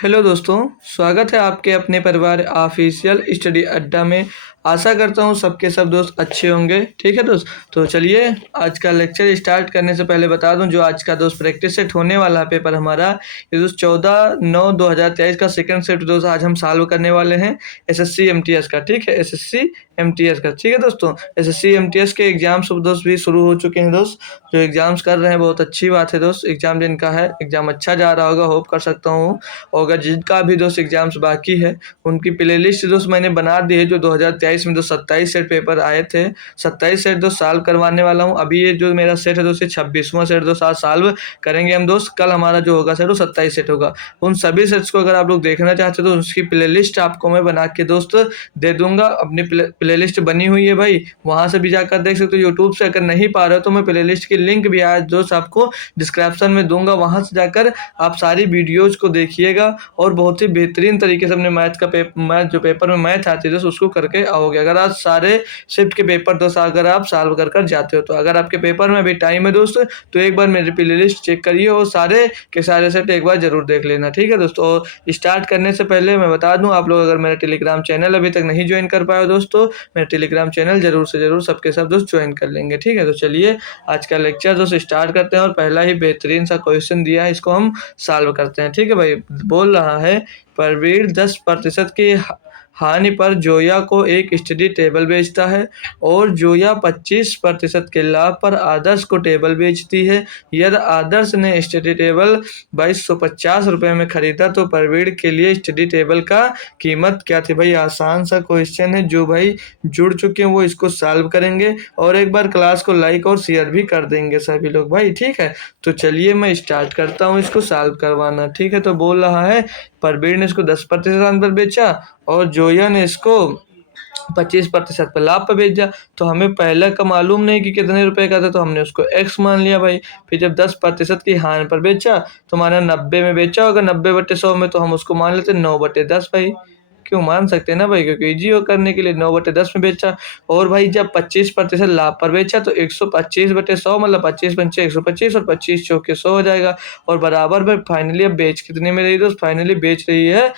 Hello दोस्तों, स्वागत है आपके अपने परिवार ऑफिशियल स्टडी अड्डा में। आशा करता हूँ सबके सब दोस्त अच्छे होंगे। ठीक है दोस्त, तो चलिए आज का लेक्चर स्टार्ट करने से पहले बता दूं जो आज का दोस्त प्रैक्टिस सेट होने वाला है पेपर हमारा, ये दोस्त 14/9/2023 का सेकंड सेट दोस्त आज हम सॉल्व करने वाले हैं एसएससी एमटीएस का। ठीक है, एसएससी एमटीएस का। ठीक है दोस्तों, एसएससी एमटीएस के एग्जाम्स दोस्त भी शुरू हो चुके हैं दोस्त। जो एग्जाम्स कर रहे हैं बहुत अच्छी बात है दोस्त। एग्जाम जिनका है एग्जाम अच्छा जा रहा होगा, होप कर सकता हूँ। और अगर जिनका भी दोस्त एग्जाम्स बाकी है उनकी प्ले लिस्ट दोस्त मैंने बना दी है। जो 2023 में जो 27 सेट पेपर आए थे, 27 सेट दोस्त सॉल्व करवाने वाला हूँ। अभी ये जो मेरा सेट है दोस्त 26वां सेट दोस्त आज सॉल्व करेंगे हम दोस्त। कल हमारा जो होगा सेट वो 27 सेट होगा। उन सभी सेट्स को अगर आप लोग देखना चाहते हो तो उसकी प्ले लिस्ट आपको मैं बना के दोस्त दे दूंगा। अपनी प्ले लिस्ट बनी हुई है भाई, वहां से भी जाकर देख सकते हो। यूट्यूब से अगर नहीं पा रहे हो तो मैं प्ले लिस्ट की लिंक भी आज दोस्त आपको डिस्क्रिप्शन में दूंगा, वहां से जाकर आप सारी वीडियोज को देखिएगा और बहुत ही बेहतरीन तरीके से अपने मैथ जो पेपर में मैथ आती है दोस्त उसको करके आओगे। अगर आज सारे शिफ्ट के पेपर दोस्त अगर आप सॉल्व कर जाते हो तो अगर आपके पेपर में अभी टाइम है दोस्त तो एक बार मेरी प्ले लिस्ट चेक करिए और सारे के सारे सेट एक बार जरूर देख लेना। ठीक है दोस्तों, और स्टार्ट करने से पहले मैं बता दूं आप लोग अगर मेरा टेलीग्राम चैनल अभी तक नहीं ज्वाइन कर पाए हो दोस्तों, मेरा टेलीग्राम चैनल जरूर से जरूर सबके सब दोस्त ज्वाइन कर लेंगे। ठीक है, तो चलिए आज का लेक्चर दोस्त स्टार्ट करते हैं और पहला ही बेहतरीन सा क्वेश्चन दिया है, इसको हम सॉल्व करते हैं। ठीक है भाई, बोल रहा है प्रवीण 10% की हानि पर जोया को एक स्टडी टेबल बेचता है और जोया 25% के लाभ पर आदर्श को टेबल बेचती है। यदि आदर्श ने स्टडी टेबल 2250 रुपये में खरीदा तो प्रवीण के लिए स्टडी टेबल का कीमत क्या थी। भाई आसान सा क्वेश्चन है, जो भाई जुड़ चुके हैं वो इसको सॉल्व करेंगे और एक बार क्लास को लाइक और शेयर भी कर देंगे सभी लोग भाई। ठीक है, तो चलिए मैं स्टार्ट करता हूँ इसको सॉल्व करवाना। ठीक है, तो बोल रहा है प्रवीण ने इसको 10% पर बेचा और जोया ने इसको 25% पर लाभ पर बेचा। तो हमें पहले का मालूम नहीं कि कितने रुपए का था, तो हमने उसको x मान लिया भाई। फिर जब 10% की हानि पर बेचा तो माना 90 में बेचा होगा, 90/100 में, तो हम उसको मान लेते 9/10 भाई। क्यों मान सकते हैं ना भाई, क्योंकि इजी हो करने के लिए 9/10 में बेचा। और भाई जब 25% लाभ पर बेचा तो 125/100 मतलब 25×5 125 और 25×4 100 हो जाएगा। और बराबर में फाइनली अब बेच कितने में रही दोस्त, फाइनली बेच रही है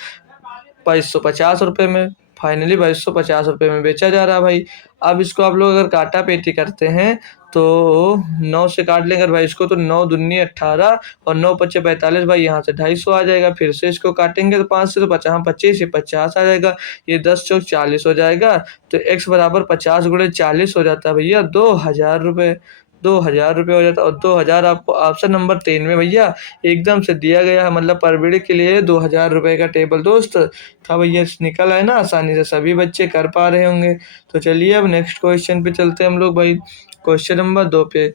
2250 रुपये में। फाइनली 2250 रुपये में बेचा जा रहा है भाई। अब इसको आप लोग अगर काटा पेटी करते हैं तो 9 से काट लेंगे भाई इसको, तो 9 दूनी 18 और 9 पच्चे 45 भाई, यहाँ से 250 आ जाएगा। फिर से इसको काटेंगे तो 5 से तो 50 25 ये 50 आ जाएगा। ये 10 चौक 40 हो जाएगा। तो x बराबर 50×40 हो जाता है भैया 2000 रुपये। 2000 रुपये हो जाता है और 2000 आपको ऑप्शन नंबर 3 में भैया एकदम से दिया गया है। मतलब प्रवीण के लिए 2000 रुपये का टेबल दोस्त था भैया। निकल आए ना, आसानी से सभी बच्चे कर पा रहे होंगे। तो चलिए अब नेक्स्ट क्वेश्चन पे चलते हैं हम लोग भाई, क्वेश्चन नंबर 2 पे।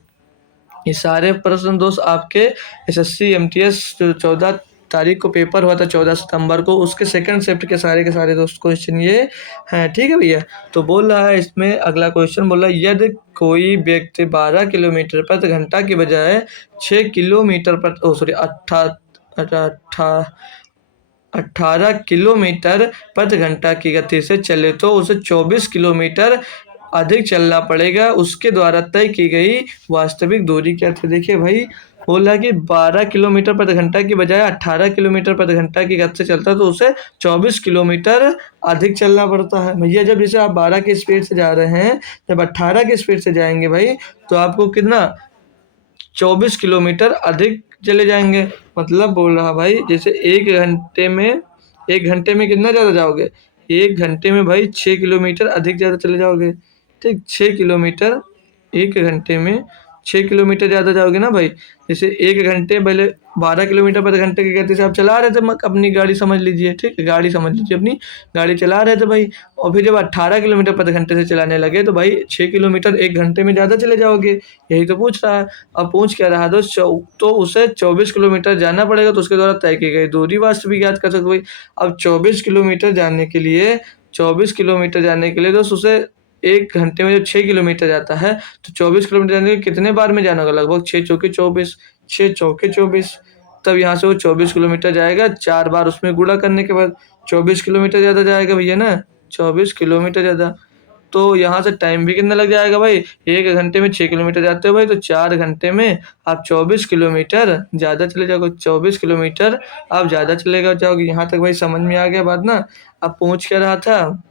ये सारे प्रश्न दोस्त आपके एसएससी एमटीएस जो 14 तारीख को पेपर हुआ था 14 सितंबर को, उसके सेकंड शिफ्ट के सारे दोस्त क्वेश्चन ये हैं। ठीक है भैया, तो बोल रहा है इसमें अगला क्वेश्चन बोल रहा है यदि कोई व्यक्ति 12 किलोमीटर प्रति घंटा की बजाय 6 किलोमीटर प्रति 18 किलोमीटर प्रति घंटा की गति से चले तो उसे 24 किलोमीटर अधिक चलना पड़ेगा। उसके द्वारा तय की गई वास्तविक दूरी क्या थी। देखिए भाई, बोला कि 12 किलोमीटर प्रति घंटा की बजाय 18 किलोमीटर प्रति घंटा की गति से चलता है तो उसे 24 किलोमीटर अधिक चलना पड़ता है। भैया जब जैसे आप 12 की स्पीड से जा रहे हैं, जब 18 की स्पीड से जाएंगे भाई तो आपको कितना 24 किलोमीटर अधिक चले जाएंगे। मतलब बोल रहा भाई जैसे एक घंटे में कितना ज़्यादा जाओगे, एक घंटे में भाई 6 किलोमीटर अधिक ज़्यादा चले जाओगे। ठीक, 6 किलोमीटर एक घंटे में 6 किलोमीटर ज़्यादा जाओगे ना भाई। जैसे एक घंटे पहले 12 किलोमीटर प्रति घंटे की गति से आप चला रहे थे, अपनी गाड़ी समझ लीजिए। ठीक है, गाड़ी समझ लीजिए, अपनी गाड़ी चला रहे थे भाई। और फिर जब 18 किलोमीटर प्रति घंटे से चलाने लगे तो भाई 6 किलोमीटर एक घंटे में ज़्यादा चले जाओगे। यही तो पूछ रहा है। अब पूछ क्या रहा दोस्त, तो उसे 24 किलोमीटर जाना पड़ेगा तो उसके द्वारा तय की गई दूरी वास्तविक ज्ञात कर सकते भाई। अब 24 किलोमीटर जाने के लिए दोस्त उसे एक घंटे में जब 6 किलोमीटर जाता है तो 24 किलोमीटर जाने के कितने बार में जाना होगा, लगभग 6 चौके 24, 6 चौके 24। तब यहाँ से वो 24 किलोमीटर जाएगा, 4 बार उसमें गुणा करने के बाद 24 किलोमीटर ज़्यादा जाएगा भैया ना, 24 किलोमीटर ज़्यादा। तो यहाँ से टाइम भी कितना लग जाएगा भाई, 1 घंटे में 6 किलोमीटर जाते हो भाई, तो 4 घंटे में आप 24 किलोमीटर ज़्यादा चले जाओगे, 24 किलोमीटर आप ज़्यादा चले जाओगे। यहाँ तक भाई समझ में आ गया बात ना। अब पूछ क्या रहा था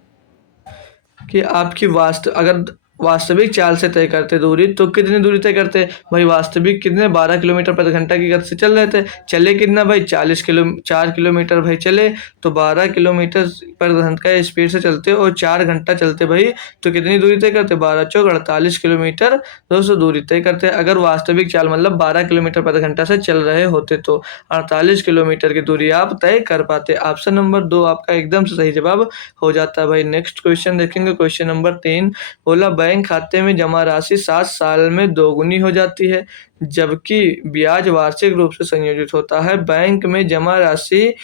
कि आपकी अगर वास्तविक चाल से तय करते दूरी तो कितनी दूरी तय करते भाई, वास्तविक कितने 12 किलोमीटर प्रति घंटा की गति से चल रहे थे, चले कितना भाई 4 किलोमीटर भाई चले, तो 12 किलोमीटर प्रति घंटा की स्पीड से चलते और 4 घंटा चलते भाई, तो कितनी दूरी तय करते 12 चौक 48 किलोमीटर दोस्तों दूरी तय करते। अगर वास्तविक चाल मतलब 12 किलोमीटर प्रति घंटा से चल रहे होते तो 48 किलोमीटर की दूरी आप तय कर पाते। ऑप्शन नंबर 2 आपका एकदम से सही जवाब हो जाता है भाई। नेक्स्ट क्वेश्चन देखेंगे, क्वेश्चन नंबर 3 बोला बैंक खाते में जमा राशि 7 साल में दोगुनी हो जाती है जबकि ब्याज वार्षिक रूप से संयोजित होता है। बैंक में जमा राशि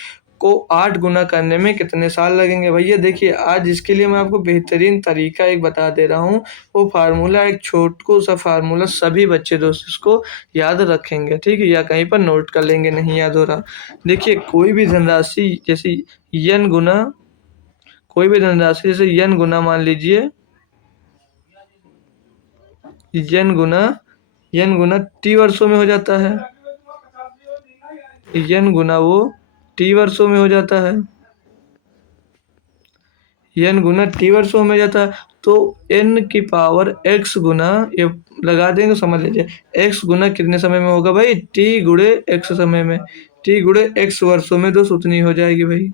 को 8 गुना करने में कितने साल लगेंगे भैया। देखिए आज इसके लिए मैं आपको बेहतरीन तरीका एक बता दे रहा हूँ, वो फार्मूला एक छोटू सा फार्मूला, सभी बच्चे दोस्त इसको याद रखेंगे, ठीक है, या कहीं पर नोट कर लेंगे नहीं याद हो रहा। देखिए कोई भी धनराशि जैसे यन गुना, कोई भी धनराशि जैसे यन गुना मान लीजिए यन गुना टी वर्षों में हो जाता है, यन गुना वो टी वर्षों में हो जाता है, यन गुना टी वर्षों में जाता है, तो एन की पावर एक्स गुना, ये लगा देंगे समझ लीजिए, एक्स गुना कितने समय में होगा भाई, टी गुणे एक्स समय में, टी गुणे एक्स वर्षों में दोस्त उतनी हो जाएगी भाई,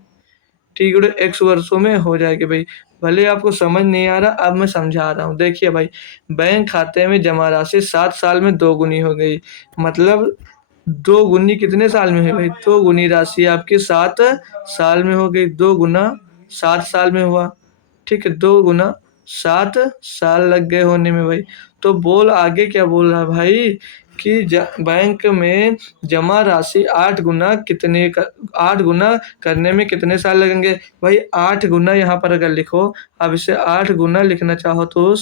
टी गुणे एक्स वर्षों में हो जाएगी भाई। भले आपको समझ नहीं आ रहा, अब मैं समझा रहा हूँ। देखिए भाई बैंक खाते में जमा राशि 7 साल में दोगुनी हो गई, मतलब दो गुनी कितने साल में है भाई, दो गुनी राशि आपकी 7 साल में हो गई, 2 गुना 7 साल में हुआ, ठीक है, 2 गुना 7 साल लग गए होने में भाई। तो बोल आगे क्या बोल रहा है भाई कि बैंक में जमा राशि 8 गुना 8 गुना करने में कितने साल लगेंगे भाई। 8 गुना यहाँ पर अगर लिखो, अब इसे 8 गुना लिखना चाहो तो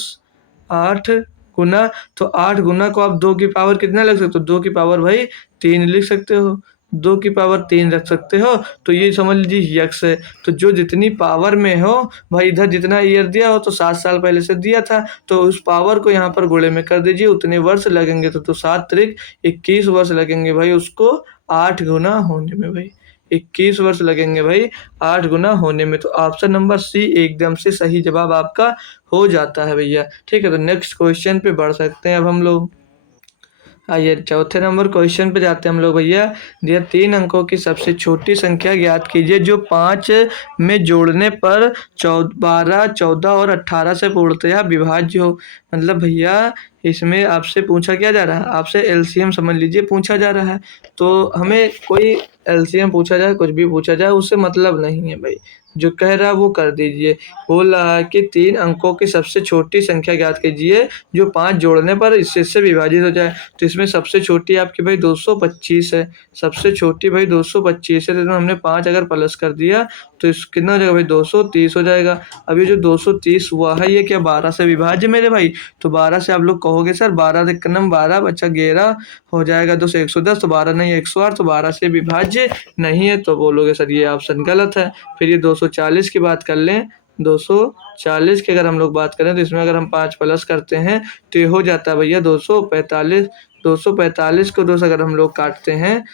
8 गुना, तो 8 गुना को आप 2 की पावर कितना लिख सकते हो, 2 की पावर भाई 3 लिख सकते हो, 2 की पावर 3 रख सकते हो, तो ये समझ लीजिए यक्स है। तो जो जितनी पावर में हो भाई, इधर जितना ईयर दिया हो तो 7 साल पहले से दिया था, तो उस पावर को यहाँ पर गुणे में कर दीजिए, उतने वर्ष लगेंगे, तो 7 त्रिक 21 वर्ष लगेंगे भाई उसको 8 गुना होने में भाई, 21 वर्ष लगेंगे भाई 8 गुना होने में। तो ऑप्शन नंबर सी एकदम से सही जवाब आपका हो जाता है भैया, ठीक है। तो नेक्स्ट क्वेश्चन पे बढ़ सकते हैं अब हम लोग। आइए चौथे नंबर क्वेश्चन पे जाते हैं हम लोग भैया। दिया 3 अंकों की सबसे छोटी संख्या ज्ञात कीजिए जो 5 में जोड़ने पर 12, 14 और 18 से पूर्णतया विभाज्य हो। मतलब भैया इसमें आपसे पूछा क्या जा रहा है, आपसे एलसीएम समझ लीजिए पूछा जा रहा है। तो हमें कोई एलसीएम पूछा जाए, कुछ भी पूछा जाए, उससे मतलब नहीं है भाई, जो कह रहा है वो कर दीजिए। बोल रहा है कि 3 अंकों की सबसे छोटी संख्या ज्ञात कीजिए जो 5 जोड़ने पर इससे विभाजित हो जाए। तो इसमें सबसे छोटी आपकी भाई 225 है, सबसे छोटी भाई 225 है, तो हमने 5 अगर प्लस कर दिया तो इस कितना हो जाएगा भाई 230 हो जाएगा। अब ये जो 230 हुआ है ये क्या 12 से विभाज्य मेरे भाई, तो 12 से आप लोग कहोगे सर 12 कनम 12 बच्चा 11 हो जाएगा, 2 से 110, तो 12 नहीं 108, तो 12 से विभाज्य नहीं है, तो बोलोगे सर ये ऑप्शन गलत है। फिर ये 240 की बात कर लें, 240 की अगर हम लोग बात करें तो इसमें अगर हम 5 प्लस करते हैं तो ये हो जाता है भैया 245, 245 को 2 से अगर हम लोग काटते हैं,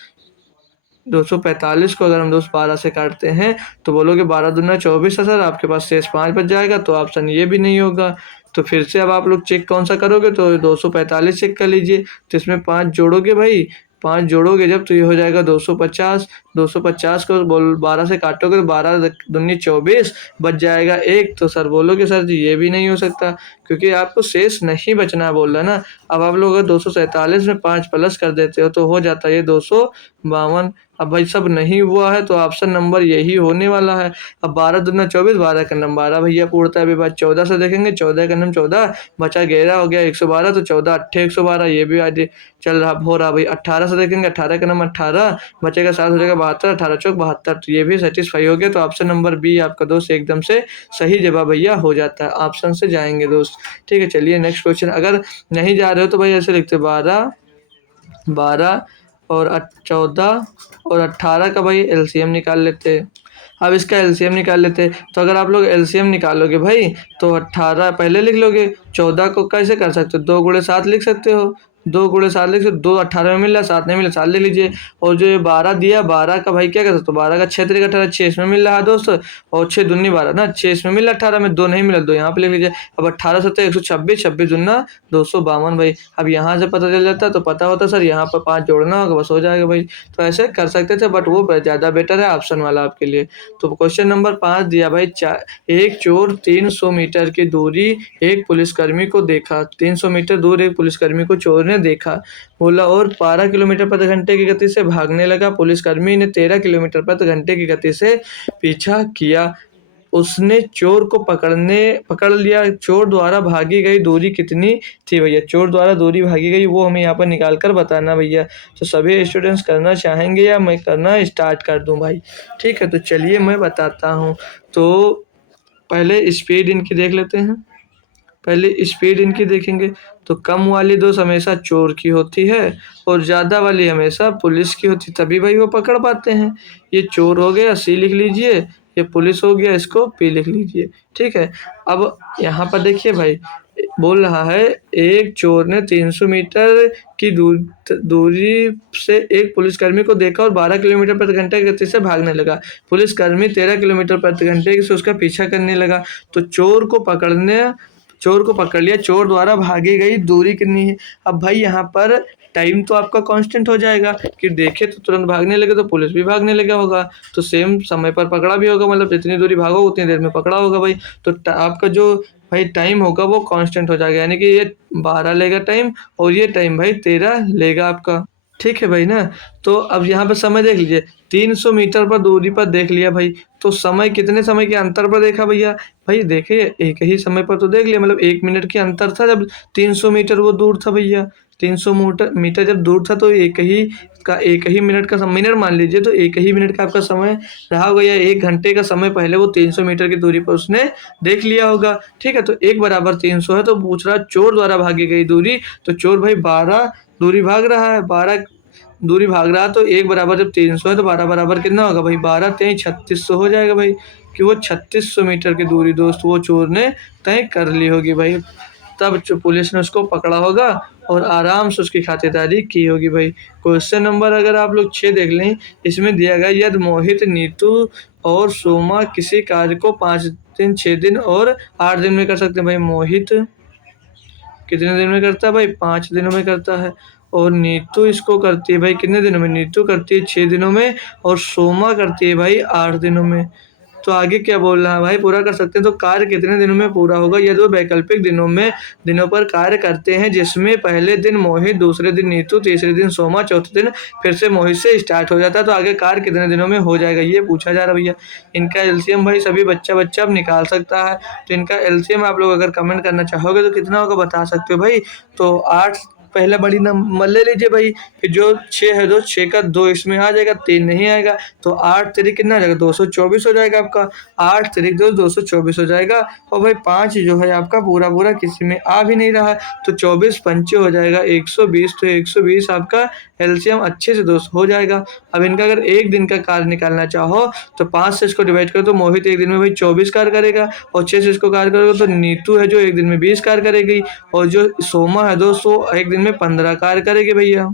245 को अगर हम 12 से काटते हैं तो बोलोगे 12 दूना 24 है सर, आपके पास शेष 5 बच जाएगा, तो ऑप्शन ये भी नहीं होगा। तो फिर से अब आप लोग चेक कौन सा करोगे, तो 245 चेक कर लीजिए, तो इसमें 5 जोड़ोगे भाई, 5 जोड़ोगे जब तो ये हो जाएगा 250, 250 को 12 से काटोगे तो 12 दूनी 24 बच जाएगा 1, तो सर बोलोगे सर जी ये भी नहीं हो सकता क्योंकि आपको शेष नहीं बचना बोल रहा ना। अब आप लोग 247 में 5 प्लस कर देते हो तो हो जाता है ये 252। अब भाई सब नहीं हुआ है तो ऑप्शन नंबर यही होने वाला है। अब 12 दूना 24, 12 का नंबर 12 भैया पूर्णता अभी बात 14 से देखेंगे, 14 का नंबर 14 बचा 11 हो गया 112, तो 14 8 112 ये भी आज चल रहा हो रहा भाई। 18 से देखेंगे, 18 का नंबर 18 बचेगा 7 हो जाएगा 72, 18 चौक 72, तो ये भी सेटिस्फाई हो गया। तो ऑप्शन नंबर बी आपका दोस्त एकदम से सही जवाब भैया हो जाता है, ऑप्शन से जाएंगे दोस्त, ठीक है। चलिए नेक्स्ट क्वेश्चन, अगर नहीं जा रहे हो तो भाई ऐसे लिखते 12 12 और 14 और 18 का भाई एलसीएम निकाल लेते हैं। अब इसका एलसीएम निकाल लेते हैं। तो अगर आप लोग एलसीएम निकालोगे भाई तो 18 पहले लिख लोगे, 14 को कैसे कर सकते हो, 2 × 7 लिख सकते हो, 2 × 7 लिख सकते हो, 2 18 में मिल रहा, 7 नहीं मिला, 7 ले लीजिए। और जो ये 12 दिया, 12 का भाई क्या कर सकते हो, 12 का 6 × 18, 6 इसमें मिल रहा है दोस्त, और 6 दूनी 12 ना, 6 इसमें मिल रहा, 18 में 2 नहीं मिला, 2 यहाँ पे लिख लीजिए। अब 18 7 126, 26 दूना 252 भाई। अब यहाँ से पता चल जाता, तो पता होता सर यहाँ पर 5 जोड़ना होगा, बस हो जाएगा भाई। तो ऐसे कर सकते थे, बट वो ज़्यादा बेटर है ऑप्शन वाला आपके लिए। तो क्वेश्चन नंबर 5 दिया भाई, एक चोर 300 मीटर की दूरी एक पुलिसकर्मी को देखा, 300 मीटर दूर एक पुलिसकर्मी को चोर ने देखा, बोला, और 12 किलोमीटर प्रति घंटे की गति से भागने लगा। पुलिसकर्मी ने 13 किलोमीटर प्रति घंटे की गति से पीछा किया। उसने चोर को पकड़ लिया। चोर द्वारा भागी गई दूरी कितनी थी भैया? चोर द्वारा दूरी भागी गई वो हमें यहाँ पर निकाल कर बताना भैया। तो सभी स्टूडेंट्स करना चाहेंगे या मैं करना स्टार्ट कर दूं भाई? ठीक है, तो चलिए मैं बताता हूँ। तो पहले स्पीड इनकी देख लेते हैं। पहले स्पीड इनकी देखेंगे तो कम वाली दोस्त हमेशा चोर की होती है और ज़्यादा वाली हमेशा पुलिस की होती है, तभी भाई वो पकड़ पाते हैं। ये चोर हो गया, सी लिख लीजिए, ये पुलिस हो गया, इसको पी लिख लीजिए। ठीक है, अब यहाँ पर देखिए भाई, बोल रहा है एक चोर ने 300 मीटर की दूरी से एक पुलिसकर्मी को देखा और 12 किलोमीटर प्रति घंटे की गति से भागने लगा। पुलिसकर्मी 13 किलोमीटर प्रति घंटे से उसका पीछा करने लगा। तो चोर को पकड़ लिया। चोर द्वारा भागी गई दूरी कितनी है? अब भाई यहाँ पर टाइम तो आपका कांस्टेंट हो जाएगा कि देखे तो तुरंत भागने लगे तो पुलिस भी भागने लगा होगा, तो सेम समय पर पकड़ा भी होगा, मतलब जितनी दूरी भागो उतनी देर में पकड़ा होगा भाई। तो आपका जो भाई टाइम होगा वो कांस्टेंट हो जाएगा, यानी कि ये 12 लेगा टाइम और ये टाइम भाई 13 लेगा आपका। ठीक है भाई ना। तो अब यहाँ पर समय देख लीजिए, 300 मीटर पर दूरी पर देख लिया भाई, तो समय कितने समय के अंतर पर देखा भैया? भाई देखिए एक ही समय पर तो देख लिया, मतलब 1 मिनट के अंतर था जब 300 मीटर वो दूर था भैया। 300 मीटर जब दूर था तो एक ही मिनट का मिनट मान लीजिए, तो 1 ही मिनट का आपका समय रहा होगा, या 1 घंटे का समय पहले वो 300 मीटर की दूरी पर उसने देख लिया होगा। ठीक है, तो 1 = 300 है, तो पूछ रहा चोर द्वारा भागी गई दूरी, तो चोर भाई 12 दूरी भाग रहा है, 12 दूरी भाग रहा है, तो 1 = जब 300 है तो 12 बराबर कितना होगा भाई? 12 3 3600 हो जाएगा भाई, कि वो 3600 मीटर की दूरी दोस्त वो चोर ने तय कर ली होगी भाई। तब पुलिस ने उसको पकड़ा होगा और आराम से उसकी खातिरदारी की होगी भाई। क्वेश्चन नंबर अगर आप लोग 6 देख लें, इसमें दिया गया, यदि मोहित, नीतू और सोमा किसी कार्य को 5 दिन, 6 दिन और 8 दिन में कर सकते हैं। भाई मोहित कितने दिन में करता है भाई? 5 दिनों में करता है। और नीतू इसको करती है भाई कितने दिनों में? नीतू करती है 6 दिनों में, और सोमा करती है भाई 8 दिनों में। तो आगे क्या बोल रहा है भाई? पूरा कर सकते हैं। तो कार्य कितने दिनों में पूरा होगा? यदि वो वैकल्पिक दिनों पर कार्य करते हैं, जिसमें पहले दिन मोहित, दूसरे दिन नीतू, तीसरे दिन सोमा, चौथे दिन फिर से मोहित से स्टार्ट हो जाता है, तो आगे कार्य कितने दिनों में हो जाएगा, ये पूछा जा रहा है भैया। इनका एलसीएम भाई सभी बच्चा अब निकाल सकता है। तो इनका एलसीएम आप लोग अगर कमेंट करना चाहोगे तो कितना होगा बता सकते हो भाई? तो 8 पहले बड़ी नंबर ले लीजिए भाई, फिर जो 6 है, 6 का 2 इसमें आ जाएगा, 3 नहीं आएगा, तो 8 तिरिक कितना आ जाएगा? 224 हो जाएगा आपका। 8 तिरिक 224 हो जाएगा। और भाई 5 जो है आपका पूरा किसी में आ भी नहीं रहा है, तो 24 पंचे हो जाएगा 120, तो 120 आपका एलसीएम अच्छे से दोस्त हो जाएगा। अब इनका अगर एक दिन का कार्य निकालना चाहो तो 5 से इसको डिवाइड करो, तो मोहित एक दिन में भाई 24 कार्य करेगा, और 6 से इसको कार्य करोगे तो नीतू है जो एक दिन में 20 कार्य करेगी, और जो सोमा है दोस्तों एक दिन में 15 कार्य करेगी भैया।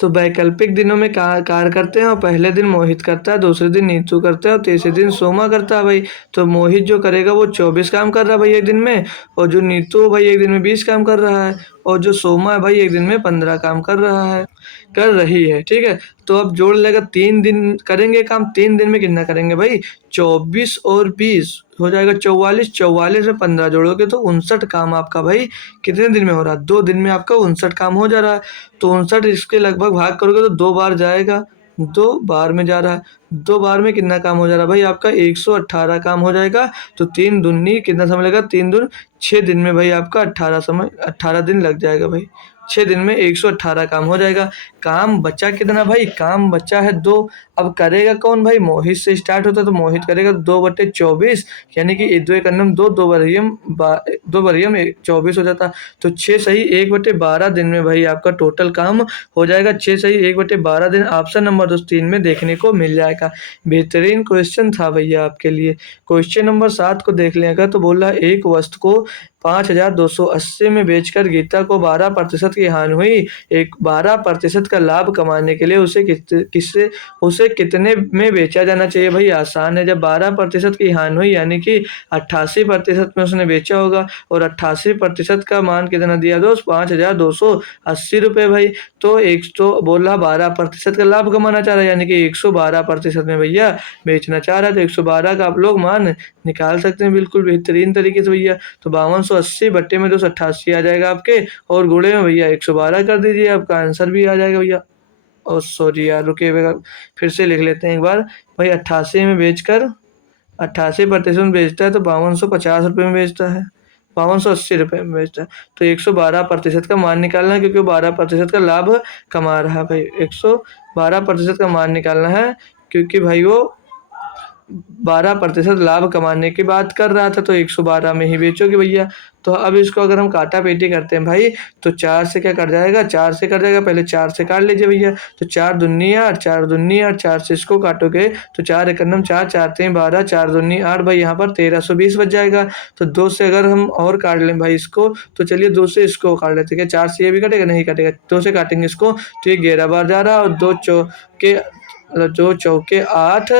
तो वैकल्पिक दिनों में कार्य करते हैं, और पहले दिन मोहित करता है, दूसरे दिन नीतू करता है, और तीसरे दिन सोमा करता है भाई। तो मोहित जो करेगा वो 24 काम कर रहा है भाई एक दिन में, और जो नीतू भाई एक दिन में 20 काम कर रहा है, और जो सोमा है भाई एक दिन में 15 काम कर रही है। ठीक है, तो अब जोड़ लेगा, 3 दिन करेंगे काम, 3 दिन में कितना करेंगे भाई? 24 और 20 हो जाएगा 44, 44 में 15 जोड़ोगे तो 59 काम आपका भाई कितने दिन में हो रहा है? 2 दिन में आपका 59 काम हो जा रहा है। तो 59 इसके लगभग भाग करोगे तो 2 बार जाएगा, 2 बार में जा रहा है, 2 बार में कितना काम हो जा रहा है भाई आपका? 118 काम हो जाएगा। तो 3 दूनी कितना समय लगेगा? 3 दून 6 दिन में भाई आपका 18 दिन लग जाएगा भाई। 6 दिन में 118 काम हो जाएगा। काम बचा कितना भाई, काम बचा है 2। अब करेगा कौन भाई, मोहित से स्टार्ट होता है तो मोहित करेगा 2/24, यानी कि 2 एकन्नम 2, 2 बरियम 24 हो जाता। तो 6 सही 1/12 दिन में भाई आपका टोटल काम हो जाएगा। 6 सही 1/12 दिन ऑप्शन नंबर 3 में देखने को मिल जाएगा। बेहतरीन क्वेश्चन था भैया आपके लिए। क्वेश्चन नंबर 7 को देख लेगा तो बोल रहा है एक वस्तु को 5,280 में बेचकर गीता को 12% की हानि हुई। एक 12% का लाभ कमाने के लिए उसे कितने में बेचा जाना चाहिए। भाई आसान है, जब 12% की हानि हुई यानी कि 88% में उसने बेचा होगा, और 88% का मान कितना दिया दोस्त, 5,280 रुपये भाई। तो एक तो बोल रहा 12% का लाभ कमाना चाह रहा है, यानी कि 112% में भैया बेचना चाह रहा है। तो 112 का आप लोग मान निकाल सकते हैं बिल्कुल बेहतरीन तरीके से भैया। तो 5280 बट्टे में 288 आ जाएगा आपके, और गुणे में भैया 112 कर दीजिए, आपका आंसर भी आ जाएगा भैया। और सॉरी यार, रुकिए भैया, फिर से लिख लेते हैं एक बार। भाई 88 में बेचकर 88% में बेचता है तो 5250 रुपये में बेचता है, 5280 रुपये में बेचता है। तो 112% का मान निकालना है, क्योंकि वो 12% का लाभ कमा रहा है भाई। 112% का मान निकालना है, क्योंकि भाई वो 12% लाभ कमाने की बात कर रहा था, तो 112 में ही बेचोगे भैया। तो अब इसको अगर हम काटा पेटी करते हैं भाई, तो 4 से क्या कट जाएगा, 4 से कट जाएगा, पहले 4 से काट लीजिए भैया। तो 4 दूनी 8, 4 दूनी 8, 4 से इसको काटोगे तो 4 एकन्नम 4, 4 3 12, 4 दूनी 8 भाई, यहाँ पर 1320 बच जाएगा। तो 2 से अगर हम और काट लें भाई इसको, तो चलिए 2 से इसको काट लेते हैं। 4 से ये भी कटेगा, नहीं कटेगा, 2 से काटेंगे इसको तो ये 11 बार जा रहा है, और 2 चौके 8,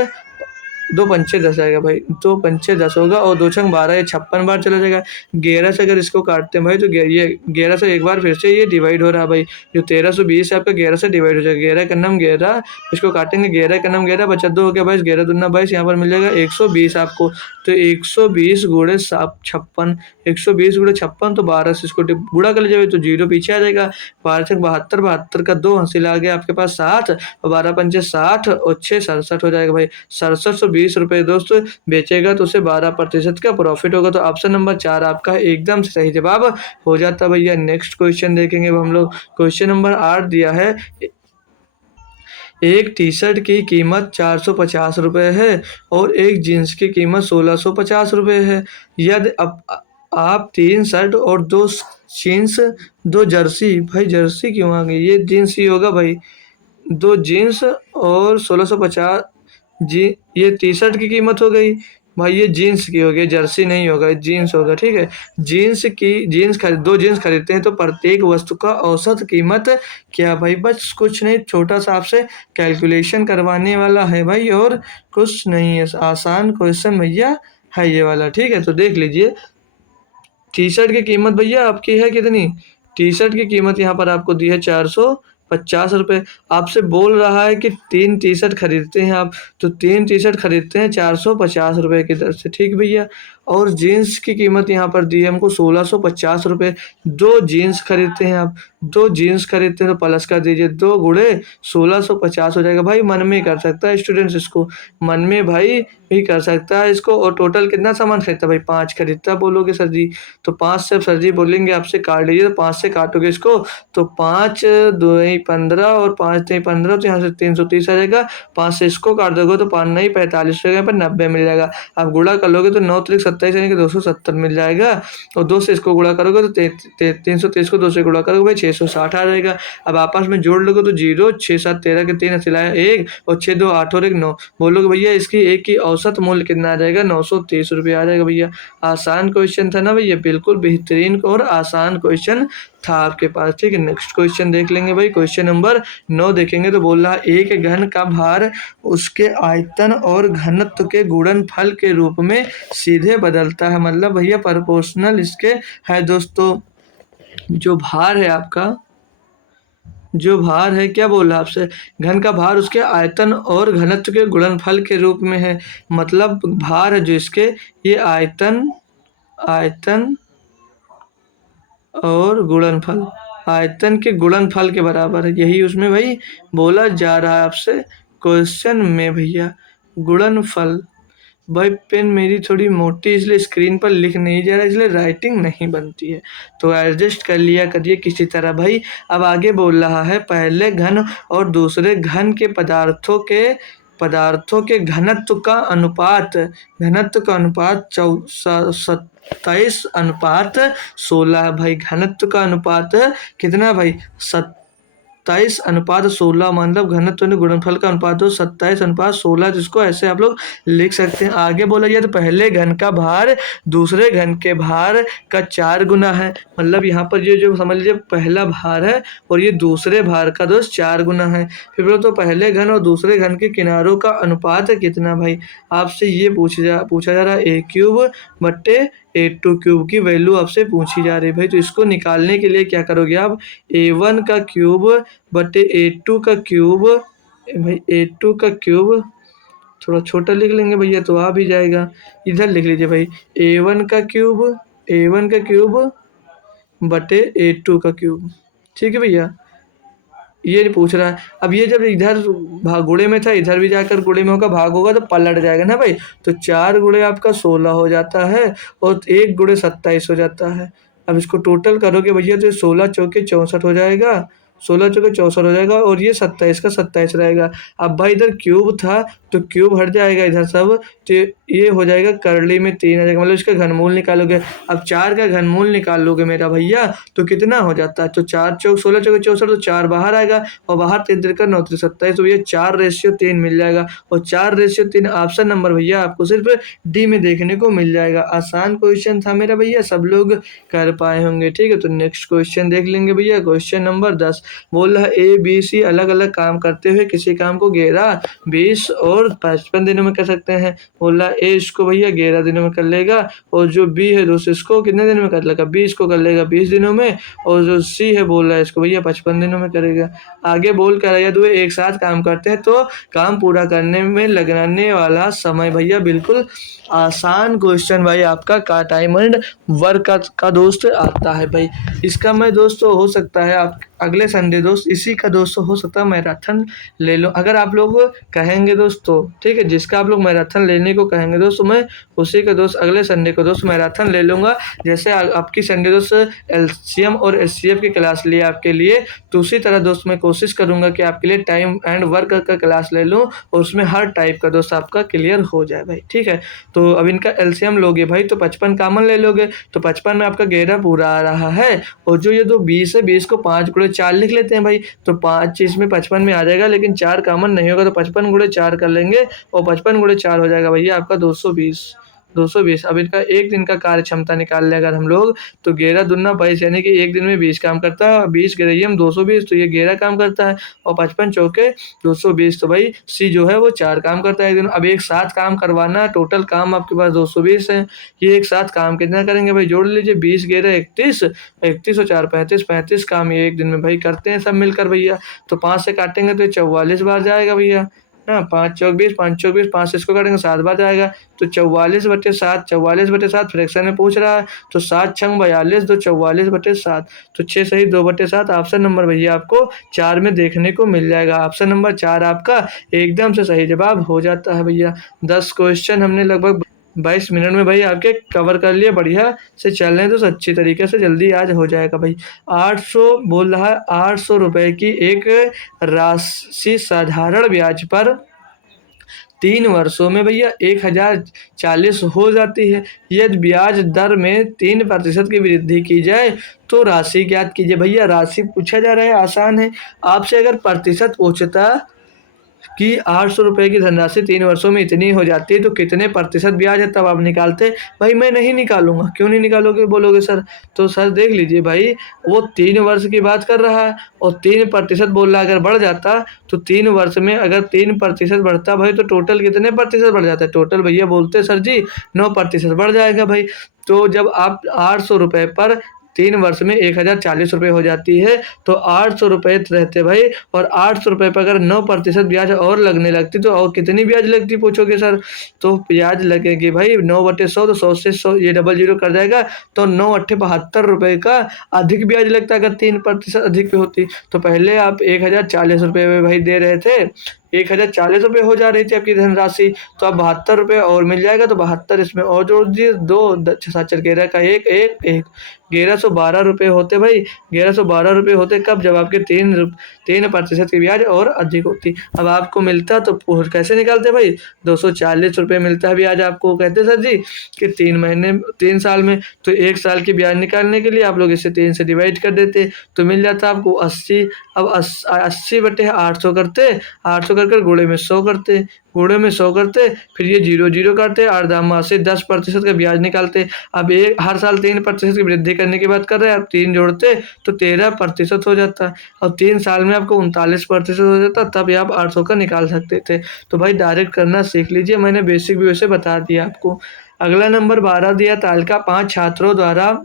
2 पंचे 10 आएगा भाई, 2 पंचे 10 होगा, और 2 छंग 12, ये 56 बार चला जाएगा। 11 से अगर इसको काटते हैं भाई, तो ये 11 से एक बार फिर से ये डिवाइड हो रहा है भाई। जो 1320 है आपका 11 से डिवाइड हो जाएगा, 11 कन्नम 11, इसको काटेंगे 11 कन्नम 11 बचा 2 हो गया भाई, 11 दूना 22, यहाँ पर मिल जाएगा 120 आपको। तो 120 गुणे 56, 120 गुणे 56, तो 12 से इसको गुणा कर लीजिए तो 0 पीछे आ जाएगा। 12 छंग 72, 72 का 2 हासिल आ गया आपके पास 60, और 12 पंचे 60, और 6 67 हो जाएगा भाई। 6720 रुपये दोस्त बेचेगा तो उसे 12% का प्रॉफिट होगा। तो ऑप्शन नंबर 4 आपका एकदम सही जवाब हो जाता भैया। नेक्स्ट क्वेश्चन देखेंगे अब हम लोग। क्वेश्चन नंबर 8 दिया है, एक टी शर्ट की कीमत 450 रुपये है और एक जीन्स की कीमत 1650 रुपये है। यदि आप 3 शर्ट और 2 जीन्स, 2 जर्सी, भाई जर्सी क्यों आ गई, ये जीन्स ही होगा भाई, 2 जीन्स और 1650 जी, ये टी शर्ट की कीमत हो गई भाई, ये जीन्स की हो गई, जर्सी नहीं होगा, जीन्स होगा, ठीक है। दो जीन्स खरीदते हैं तो प्रत्येक वस्तु का औसत कीमत क्या भाई, बस कुछ नहीं, छोटा सा आपसे कैलकुलेशन करवाने वाला है भाई, और कुछ नहीं है, आसान क्वेश्चन भैया है ये वाला, ठीक है। तो देख लीजिए, टी शर्ट की कीमत भैया आपकी है कितनी, टी शर्ट की कीमत यहाँ पर आपको दी है 450 रुपये। आपसे बोल रहा है कि 3 टी शर्ट खरीदते हैं आप, तो 3 टी शर्ट खरीदते हैं 450 रुपये की दर से, ठीक भैया। और जीन्स की कीमत यहाँ पर दी है हमको 1650 रुपये। 2 जीन्स खरीदते हैं आप, 2 जीन्स खरीदते हैं तो प्लस कर दीजिए, 2 गुणे 1650 हो जाएगा भाई। मन में कर सकता है स्टूडेंट्स इसको, मन में भाई भी कर सकता है इसको। और टोटल कितना सामान खरीदता है भाई, 5 खरीदता बोलोगे सर जी, तो 5 से सर जी बोलेंगे आपसे काट लीजिए, तो 5 से काटोगे इसको तो 5 2 15, और 5 3 15, तो यहाँ से 330 आ जाएगा। 5 से इसको काट दोगे तो 5 नहीं 45 जगह पर 90 मिल जाएगा। आप गुणा कर लोगे तो 9 3 27 यानी कि 270 मिल जाएगा, और 2 से इसको गुणा करोगे तो 330 को 2 से गुणा करोगे भाई 660 आ जाएगा। अब आपस में जोड़ लोगे तो 0 6 7 13 के 3 सिलाया 1, और 6 2 8 और 1 9, बोलोगे भैया इसकी एक की औसत मूल्य कितना आ जाएगा, 930 रुपये आ जाएगा भैया। आसान क्वेश्चन था ना भैया, बिल्कुल बेहतरीन और आसान क्वेश्चन था आपके पास, ठीक है। नेक्स्ट क्वेश्चन देख लेंगे भाई। क्वेश्चन नंबर 9 देखेंगे तो बोल रहा है एक घन का भार उसके आयतन और घनत्व के गुणनफल के रूप में सीधे बदलता है, मतलब भैया प्रोपोर्शनल इसके है दोस्तों। जो भार है आपका, जो भार है, क्या बोल रहा है आपसे, घन का भार उसके आयतन और घनत्व के गुणनफल के रूप में है, मतलब भार है जो इसके, ये आयतन और गुणनफल, आयतन के गुणनफल के बराबर है, यही उसमें भाई बोला जा रहा है आपसे क्वेश्चन में भैया, गुणनफल। भाई पेन मेरी थोड़ी मोटी इसलिए स्क्रीन पर लिख नहीं जा रहा, इसलिए राइटिंग नहीं बनती है, तो एडजस्ट कर लिया करिए किसी तरह भाई। अब आगे बोल रहा है पहले घन और दूसरे घन के पदार्थों के घनत्व का अनुपात 27:16 भाई। घनत्व का अनुपात कितना भाई 27:16, मतलब घनत्व ने गुणनफल का अनुपात हो 27:16, जिसको ऐसे आप लोग लिख सकते हैं। आगे बोला गया तो पहले घन का भार दूसरे घन के भार का 4 गुना है, मतलब यहाँ पर ये जो समझ लीजिए पहला भार है और ये दूसरे भार का दोस्त 4 गुना है। फिर बोलो तो पहले घन और दूसरे घन के किनारों का अनुपात कितना भाई, आपसे ये पूछा जा रहा है A³ / A2³ की वैल्यू आपसे पूछी जा रही है भाई। तो इसको निकालने के लिए क्या करोगे आप, A1 का क्यूब बटे A2 का क्यूब, भाई A2 का क्यूब थोड़ा छोटा लिख लेंगे भैया तो आ भी जाएगा, इधर लिख लीजिए भाई A1 का क्यूब बटे A2 का क्यूब, ठीक है भैया। ये नहीं पूछ रहा है। अब ये जब इधर गुणे में था, इधर भी जाकर गुणे में होगा, भाग होगा तो पलट जाएगा ना भाई, तो 4 गुणे आपका 16 हो जाता है और 1 गुणे 27 हो जाता है। अब इसको टोटल करोगे भैया तो 16 चौके 64 हो जाएगा, 16 चौके 64 हो जाएगा और ये 27 का 27 रहेगा। अब भाई इधर क्यूब था तो क्यूब हट जाएगा इधर सब, तो ये हो जाएगा करली में 3 आ जाएगा, मतलब इसका घनमूल निकालोगे। अब 4 का घनमूल निकाल लोगे मेरा भैया तो कितना हो जाता है, तो 4 चौक 16 चौके 64, तो 4 बाहर आएगा और बाहर 3 तिरका 9 3 27, तो ये 4:3 मिल जाएगा। और 4:3 ऑप्शन नंबर भैया आपको सिर्फ डी में देखने को मिल जाएगा। आसान क्वेश्चन था मेरा भैया, सब लोग कर पाए होंगे, ठीक है। तो नेक्स्ट क्वेश्चन देख लेंगे भैया। क्वेश्चन नंबर 10 बोल रहा है A B C अलग अलग काम करते हुए किसी काम को 11, 20 और 55 दिनों में कर सकते हैं। बोल रहा है A इसको भैया 11 दिनों में कर लेगा, और जो B है दोस्त इसको कितने दिन में कर लेगा, B इसको कर लेगा 20 दिनों में, और जो C है बोल रहा है इसको भैया 55 दिनों में करेगा। आगे बोल कर रहा है एक साथ काम करते हैं तो काम पूरा करने में लगने वाला समय भैया, बिल्कुल आसान क्वेश्चन भाई आपका का टाइम एंड वर्क का दोस्त आता है भाई। इसका मैं दोस्तों हो सकता है आप अगले संडे दोस्त इसी का दोस्तों हो सकता है मैराथन ले लो, अगर आप लोग कहेंगे दोस्तों, ठीक है। जिसका आप लोग मैराथन लेने को कहेंगे दोस्तों मैं उसी का दोस्त अगले संडे को दोस्त मैराथन ले लूँगा। जैसे आपकी संडे दोस्त LCM और SCF की क्लास ली आपके लिए, तो उसी तरह दोस्त मैं कोशिश करूँगा कि आपके लिए टाइम एंड वर्क का क्लास ले लूँ और उसमें हर टाइप का दोस्त आपका क्लियर हो जाए भाई, ठीक है। तो अब इनका LCM लोगे भाई तो 55 कॉमन ले लोगे, तो 55 में आपका 11 पूरा आ रहा है, और जो ये 20 है 20 को 5 गुणे 4 लिख लेते हैं भाई, तो 5 इसमें 55 में आ जाएगा, लेकिन 4 कॉमन नहीं होगा तो 55 गुणे 4 कर लेंगे और 55 गुणे 4 हो जाएगा भैया आपका 220। अब इनका एक दिन का कार्य क्षमता निकाल लें अगर हम लोग, तो 11 दूना 22 यानी कि एक दिन में 20 काम करता है, 20 गिरई हम 220, तो ये 11 काम करता है और 55 चौके 220, तो भाई C जो है वो 4 काम करता है एक दिन। अब एक साथ काम करवाना, टोटल काम आपके पास 220 है, ये एक साथ काम कितना करेंगे भाई, जोड़ लीजिए 20 11 31, 31 और 4 35, 35 काम ये एक दिन में भाई करते हैं सब मिलकर भैया। तो 5 से काटेंगे तो 44 बार जाएगा भैया, हाँ 5 चौक 20, 5 चौक 20, 5 से इसको काटेंगे 7 बार जाएगा, तो 44/7 फ्रैक्शन में पूछ रहा है, तो 7 छंग 42, तो 44/7, तो 6 सही 2/7 ऑप्शन नंबर भैया आपको 4 में देखने को मिल जाएगा। ऑप्शन नंबर 4 आपका एकदम से सही जवाब हो जाता है भैया। 10 क्वेश्चन हमने लगभग 22 मिनट में भाई आपके कवर कर लिए, बढ़िया से चल रहे हैं तो अच्छी तरीके से जल्दी आज हो जाएगा भाई। 800 बोल रहा है 800 रुपये की एक राशि साधारण ब्याज पर 3 वर्षों में भैया 1040 हो जाती है। यदि ब्याज दर में 3% की वृद्धि की जाए तो राशि ज्ञात कीजिए। भैया राशि पूछा जा रहा है, आसान है, आपसे अगर प्रतिशत पूछता कि 800 रुपये की धनराशि 3 वर्षों में इतनी हो जाती है तो कितने प्रतिशत ब्याज है, तब आप निकालते। भाई मैं नहीं निकालूंगा, क्यों नहीं निकालोगे बोलोगे सर, तो सर देख लीजिए भाई वो 3 वर्ष की बात कर रहा है और 3% बोल रहा है, अगर बढ़ जाता तो 3 वर्ष में अगर 3% बढ़ता भाई तो टोटल कितने प्रतिशत बढ़ जाता है, टोटल भैया बोलते सर जी 9% बढ़ जाएगा भाई। तो जब आप 800 रुपये पर 3 वर्ष में 1040 रुपये हो जाती है तो 800 रुपये रहते भाई, और 800 रुपये पर अगर 9% ब्याज और लगने लगती तो और कितनी ब्याज लगती पूछोगे सर, तो ब्याज लगेगी भाई 9/100, तो 100 से 100 ये डबल जीरो कर जाएगा, तो 9 8 72 रुपये का अधिक ब्याज लगता अगर 3% अधिक पे होती। तो पहले आप 1040 रुपये में भाई दे रहे थे, 1040 रुपये हो जा रही थी आपकी धनराशि, तो अब 72 रुपये और मिल जाएगा, तो 72 इसमें और जोड़ दीजिए, 2 का 1 1112 रुपये होते भाई। 1112 रुपये होते कब, जब आपके 3% की ब्याज और अधिक होती। अब आपको मिलता तो कैसे निकालते भाई, 240 रुपये मिलता है ब्याज आपको। कहते सर जी कि 3 साल में, तो 1 साल की ब्याज निकालने के लिए आप लोग इसे 3 से डिवाइड कर देते तो मिल जाता आपको 80। अब 80/800 करते, 800 कर गुणे में 100 करते, फिर ये 0 काटते, 8 से 10% का ब्याज निकालते। अब हर साल 3% की वृद्धि करने की बात कर रहे हैं, आप 3 जोड़ते तो 13% हो जाता। और 3 साल में आपको 39% हो जाता, तब आप 800 का निकाल सकते थे। तो भाई डायरेक्ट करना सीख लीजिए, मैंने बेसिक भी वैसे बता दिया आपको। अगला नंबर 12 दिया, तालिका 5 छात्रों द्वारा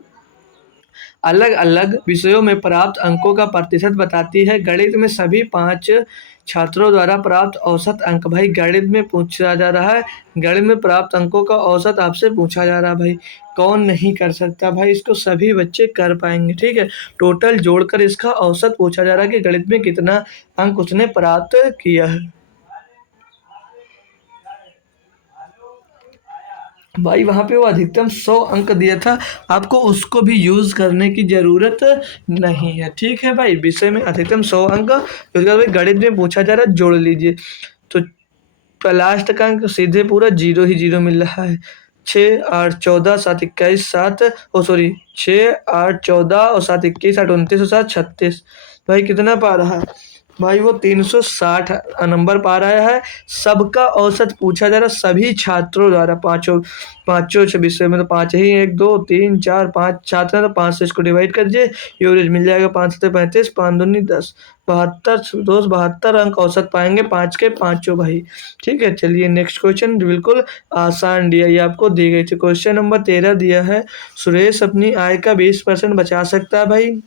अलग अलग विषयों में प्राप्त अंकों का प्रतिशत बताती है। गणित में सभी 5 छात्रों द्वारा प्राप्त औसत अंक, भाई गणित में पूछा जा रहा है, गणित में प्राप्त अंकों का औसत आपसे पूछा जा रहा है भाई। कौन नहीं कर सकता भाई, इसको सभी बच्चे कर पाएंगे, ठीक है। टोटल जोड़कर इसका औसत पूछा जा रहा है कि गणित में कितना अंक उसने प्राप्त किया है। भाई वहाँ पे वो अधिकतम 100 अंक दिया था, आपको उसको भी यूज़ करने की ज़रूरत नहीं है, ठीक है भाई। विषय में अधिकतम 100 अंक, उसके बाद गणित में पूछा जा रहा है, जोड़ लीजिए। तो लास्ट का अंक सीधे पूरा 0 ही 0 मिल रहा है। 6 8 14 7 21 7 6 8 14 और 7 21 8 29 और 7 36। भाई कितना पा रहा है भाई, वो 360 नंबर पा रहा है। सबका औसत पूछा जा रहा है, सभी छात्रों द्वारा, पाँचों विषय में, तो 5 ही, 1 2 3 4 5 छात्र हैं, तो 5 से इसको डिवाइड कर दीजिए, एवरेज मिल जाएगा। 5 से 35, 5 दूनी 10, 72 अंक औसत पाएंगे 5 के पाँचों भाई, ठीक है। चलिए नेक्स्ट क्वेश्चन, बिल्कुल आसान दिया, ये आपको दी गई थी। क्वेश्चन नंबर 13 दिया है, सुरेश अपनी आय का 20% बचा सकता है भाई।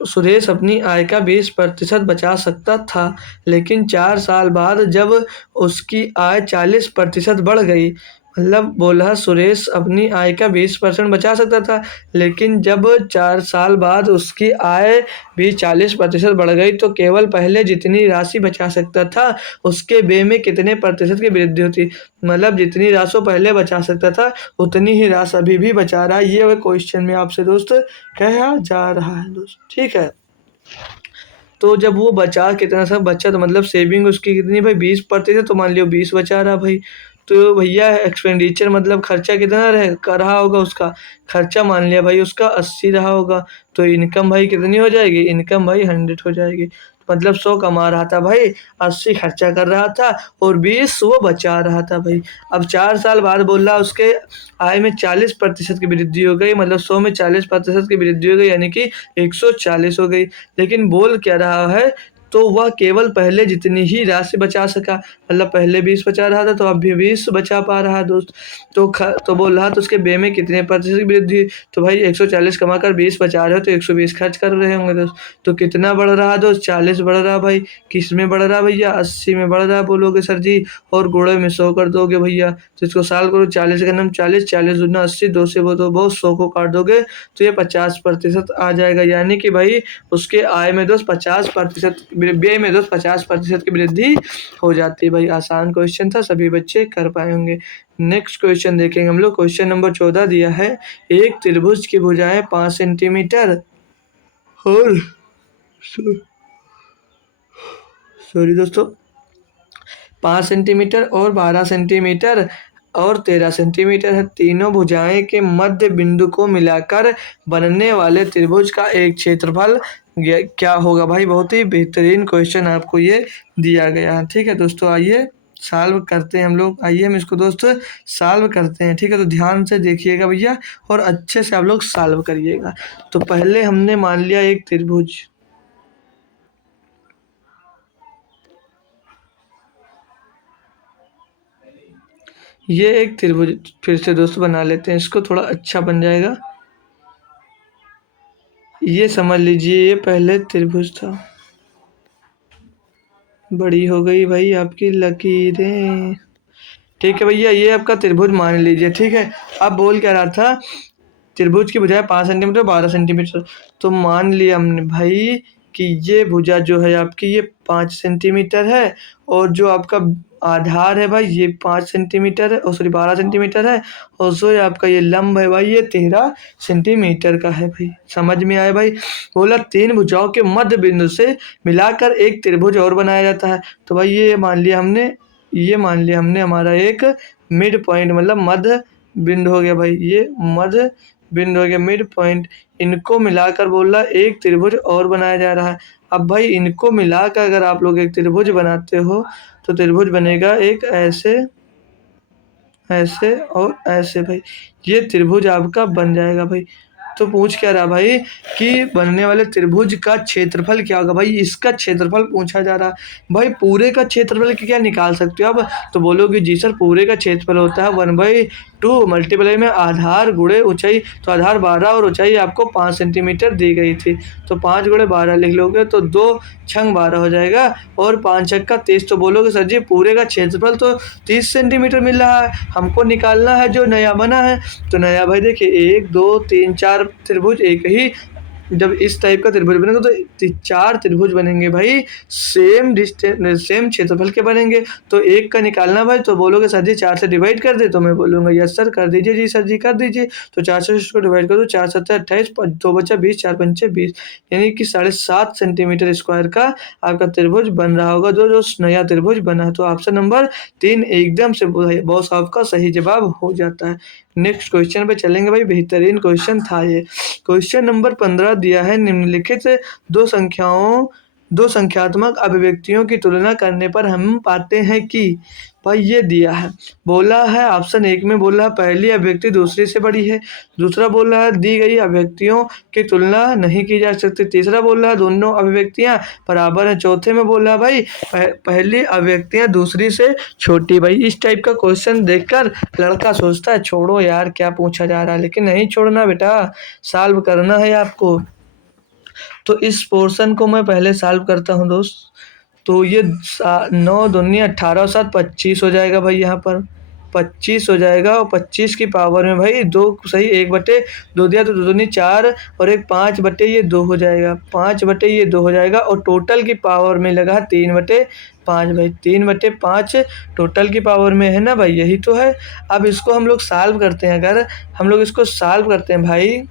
सुरेश अपनी आय का 20% बचा सकता था, लेकिन 4 साल बाद जब उसकी आय 40% बढ़ गई, मतलब बोला सुरेश अपनी आय का 20% बचा सकता था, लेकिन जब 4 साल बाद उसकी आय भी 40% बढ़ गई, तो केवल पहले जितनी राशि बचा सकता था उसके व्यय में कितने प्रतिशत की वृद्धि होती। मतलब जितनी राशि पहले बचा सकता था उतनी ही राशि अभी भी बचा रहा है, ये क्वेश्चन में आपसे दोस्त कहा जा रहा है दोस्त, ठीक है। तो जब वो बचा कितना सा बचा, तो मतलब सेविंग उसकी कितनी भाई 20%, तो मान लियो 20 बचा रहा भाई। तो भैया एक्सपेंडिचर मतलब खर्चा कितना कर रहा होगा, उसका खर्चा मान लिया भाई उसका 80 रहा होगा, तो इनकम भाई कितनी हो जाएगी, इनकम भाई 100 हो जाएगी। मतलब 100 कमा रहा था भाई, 80 खर्चा कर रहा था और 20 वो बचा रहा था भाई। अब 4 साल बाद बोल रहा उसके आय में 40% की वृद्धि हो गई, मतलब 100 में 40% की वृद्धि हो गई, यानी कि 140 हो गई। लेकिन बोल क्या रहा है, तो वह केवल पहले जितनी ही राशि बचा सका, मतलब पहले 20 बचा रहा था तो अब भी 20 बचा पा रहा है दोस्त। तो बोल रहा तो उसके व्यय में कितने प्रतिशत की वृद्धि, तो भाई 140 कमाकर 20 बचा रहे हो तो 120 खर्च कर रहे होंगे दोस्त। तो कितना बढ़ रहा है दोस्त, 40 बढ़ रहा भाई। किस में बढ़ रहा भैया, 80 में बढ़ रहा बोलोगे सर जी, और गुणे में 100 कर दोगे भैया, तो इसको साल करो, 40 का नाम 40, 40 दूना 80, 2 से वो तो बहुत 100 को काट दोगे तो ये 50% आ जाएगा। यानी कि भाई उसके आय में दोस्त 50%, व्यय में दोस्त 50% की वृद्धि हो जाती है भाई। आसान क्वेश्चन था, सभी बच्चे कर पाए होंगे। नेक्स्ट क्वेश्चन देखेंगे हम लोग। क्वेश्चन नंबर 14 दिया है, एक त्रिभुज की भुजाएं 5 सेंटीमीटर और सॉरी दोस्तों 5 सेंटीमीटर और 12 सेंटीमीटर और 13 सेंटीमीटर है। तीनों भुजाएं के मध्य बिंदु को मिलाकर बनने वाले त्रिभुज का एक क्षेत्रफल क्या होगा भाई। बहुत ही बेहतरीन क्वेश्चन आपको ये दिया गया है, ठीक है दोस्तों। आइए सॉल्व करते हैं हम लोग, आइए हम इसको दोस्त सॉल्व करते हैं, ठीक है। तो ध्यान से देखिएगा भैया और अच्छे से आप लोग सॉल्व करिएगा। तो पहले हमने मान लिया एक त्रिभुज, ये एक त्रिभुज फिर से दोस्त बना लेते हैं, इसको थोड़ा अच्छा बन जाएगा। ये समझ लीजिए ये पहले त्रिभुज था, बड़ी हो गई भाई आपकी लकीरें, ठीक है भैया। ये आपका त्रिभुज मान लीजिए, ठीक है। अब बोल क्या रहा था, त्रिभुज की बजाय 5 सेंटीमीटर 12 सेंटीमीटर, तो मान लिया हमने भाई कि ये भुजा जो है आपकी ये 5 सेंटीमीटर है और जो आपका आधार है भाई ये 5 सेंटीमीटर है, 12 सेंटीमीटर है और जो ये आपका ये लंब है भाई ये 13 सेंटीमीटर का है भाई। समझ में आया भाई। बोला 3 भुजाओं के मध्य बिंदु से मिलाकर एक त्रिभुज और बनाया जाता है। तो भाई ये मान लिया हमने हमारा एक मिड पॉइंट मतलब मध्य बिंदु हो गया भाई, ये मध्य बिंदु हो गया मिड पॉइंट। इनको मिलाकर बोल रहा एक त्रिभुज और बनाया जा रहा है। अब भाई इनको मिलाकर अगर आप लोग एक त्रिभुज बनाते हो तो त्रिभुज बनेगा एक ऐसे ऐसे और ऐसे भाई, ये त्रिभुज आपका बन जाएगा भाई। तो पूछ क्या रहा भाई कि बनने वाले त्रिभुज का क्षेत्रफल क्या होगा भाई, इसका क्षेत्रफल पूछा जा रहा है। भाई पूरे का क्षेत्रफल क्या निकाल सकते हो आप, तो बोलोगे जी सर पूरे का क्षेत्रफल होता है 1/2 मल्टीप्लाई में आधार गुणे ऊंचाई। तो आधार 12 और ऊंचाई आपको 5 सेंटीमीटर दी गई थी, तो 5 गुणे 12 लिख लोगे तो 2 छंग 12 हो जाएगा और 5 छक्का 30। तो बोलोगे सर जी पूरे का क्षेत्रफल तो 30 सेंटीमीटर मिल रहा है, हमको निकालना है जो नया बना है। तो नया भाई देखिए 1 2 3 4 त्रिभुज एक ही, जब इस टाइप का त्रिभुज बनेगा तो 4 त्रिभुज बनेंगे भाई, सेम डिस्टेंस सेम क्षेत्रफल के बनेंगे। तो एक का निकालना भाई, तो बोलोगे सर जी 4 से डिवाइड कर दे, तो मैं बोलूँगा यस सर कर दीजिए जी सर जी कर दीजिए। तो 4 से इसको डिवाइड कर दो, 4 7 28 2 बचा 20 4 पंचे 20, यानी कि 7.5 सेंटीमीटर स्क्वायर का आपका त्रिभुज बन रहा होगा जो नया त्रिभुज बना। तो ऑप्शन नंबर 3 एकदम से बॉस आपका सही जवाब हो जाता है। नेक्स्ट क्वेश्चन पे चलेंगे भाई, बेहतरीन क्वेश्चन था ये। क्वेश्चन नंबर 15 दिया है निम्नलिखित दो संख्यात्मक अभिव्यक्तियों की तुलना करने पर हम पाते हैं कि भाई ये दिया है, बोला है ऑप्शन 1 में बोला है पहली अभिव्यक्ति दूसरी से बड़ी है, दूसरा बोल रहा है दी गई अभिव्यक्तियों की तुलना नहीं की जा सकती, तीसरा बोल रहा है दोनों अभिव्यक्तियां बराबर हैं, चौथे में बोल रहा है भाई पहली अभिव्यक्तियां दूसरी से छोटी। भाई इस टाइप का क्वेश्चन देखकर लड़का सोचता है छोड़ो यार क्या पूछा जा रहा है, लेकिन नहीं छोड़ना बेटा, सॉल्व करना है आपको। तो इस पोर्शन को मैं पहले सॉल्व करता हूँ दोस्त। तो ये 9 दूनी 18 और 7 25 हो जाएगा भाई, यहाँ पर 25 हो जाएगा और 25 की पावर में भाई 2 सही 1/2 दिया तो 2 दूनी 4 और एक 5/2 ये 2 हो जाएगा, 5/2 ये 2 हो जाएगा और टोटल की पावर में लगा 3/5 भाई, 3/5 टोटल की पावर में है ना भाई, यही तो है। अब इसको हम लोग सॉल्व करते हैं, अगर हम लोग इसको सॉल्व करते हैं भाई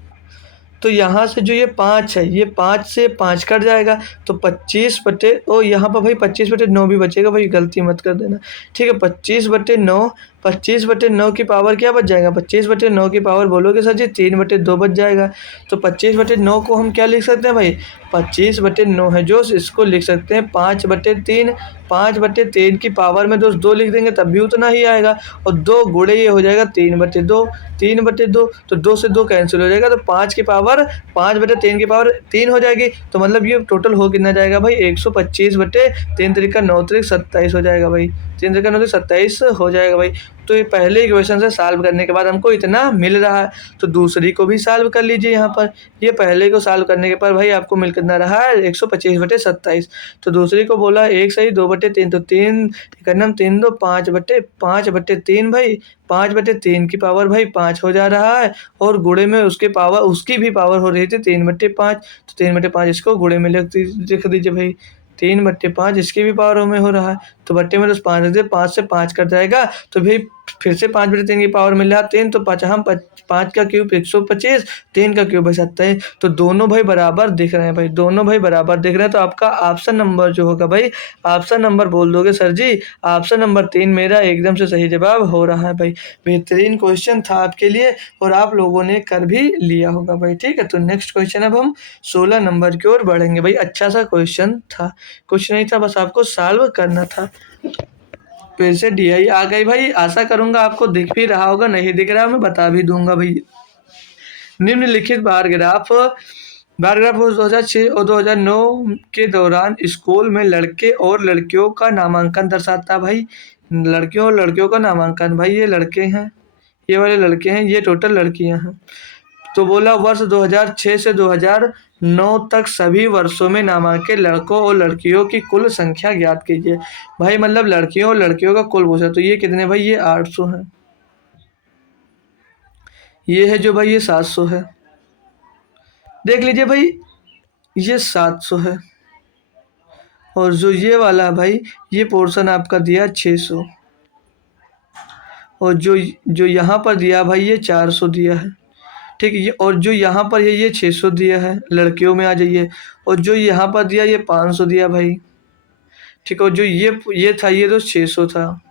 तो यहाँ से जो ये 5 है ये 5 से 5 कट जाएगा तो 25/, ओ यहाँ पर भाई 25/9 भी बचेगा भाई, गलती मत कर देना, ठीक है। 25/9 की पावर क्या बच जाएगा, 25/9 की पावर बोलोगे सर जी 3/2 बच जाएगा। तो 25/9 को हम क्या लिख सकते हैं भाई, 25/9 है जो इसको लिख सकते हैं 5/3, 5/3 की पावर में दोस्त 2 लिख देंगे तब भी उतना ही आएगा और 2 गुणे ये हो जाएगा 3/2, 3/2 तो 2 से 2 कैंसिल हो जाएगा तो 5 की पावर 5/3 की पावर 3 हो जाएगी। तो मतलब ये टोटल हो कितना जाएगा भाई 125/3 3 9 27 हो जाएगा भाई, 3 9 27 हो जाएगा भाई। तो ये पहले इक्वेशन से सॉल्व करने के बाद हमको इतना मिल रहा है, तो दूसरी को भी सॉल्व कर लीजिए। यहाँ पर ये पहले को सॉल्व करने के बाद भाई आपको मिल कितना रहा है 125/27। तो दूसरी को बोला 1 सही 2/3 तो 3 करना 3 2 5/3 भाई, 5/3 की पावर भाई 5 हो जा रहा है और गुणे में उसकी भी पावर हो रही थी 3/5, तो 3/5 इसको गुणे में लिख दीजिए भाई, 3/5 इसकी भी पावर में हो रहा है तो बट्टे में तो 5 रख दिए, 5 से 5 कट जाएगा तो भाई फिर से 5/3 की पावर मिल रहा है 3, तो 5 का क्यूब 125, 3 का क्यूब 27। तो दोनों भाई बराबर दिख रहे हैं भाई, दोनों भाई बराबर दिख रहे हैं। तो आपका ऑप्शन नंबर जो होगा भाई, ऑप्शन नंबर बोल दोगे सर जी, ऑप्शन नंबर 3 मेरा एकदम से सही जवाब हो रहा है भाई। बेहतरीन क्वेश्चन था आपके लिए और आप लोगों ने कर भी लिया होगा भाई, ठीक है। तो नेक्स्ट क्वेश्चन अब हम 16 नंबर की ओर बढ़ेंगे भाई। अच्छा सा क्वेश्चन था, कुछ नहीं था, बस आपको सॉल्व करना था। फिर से DI आ गई भाई, आशा करूंगा आपको दिख भी रहा होगा, नहीं दिख रहा मैं बता भी दूंगा भाई। निम्नलिखित बार ग्राफ 2006 और 2009 के दौरान स्कूल में लड़के और लड़कियों का नामांकन दर्शाता भाई, लड़कियों और लड़कियों का नामांकन भाई, ये लड़के हैं, ये वाले लड़के हैं, ये टोटल लड़कियां हैं। तो बोला वर्ष 2006 से 2009 तक सभी वर्षों में नामांकित लड़कों और लड़कियों की कुल संख्या ज्ञात कीजिए। भाई मतलब लड़कियों और लड़कियों का कुल पूछा, तो ये कितने भाई, ये 800 है, ये है जो भाई ये 700 है, देख लीजिए भाई ये 700 है, और जो ये वाला है भाई, ये पोर्शन आपका दिया 600, और जो जो यहाँ पर दिया भाई ये 400 दिया है। ठीक है, ये और जो यहाँ पर ये 600 दिया है, लड़कियों में आ जाइए। और जो यहाँ पर दिया ये 500 दिया भाई। ठीक है, और जो ये था ये तो 600 था,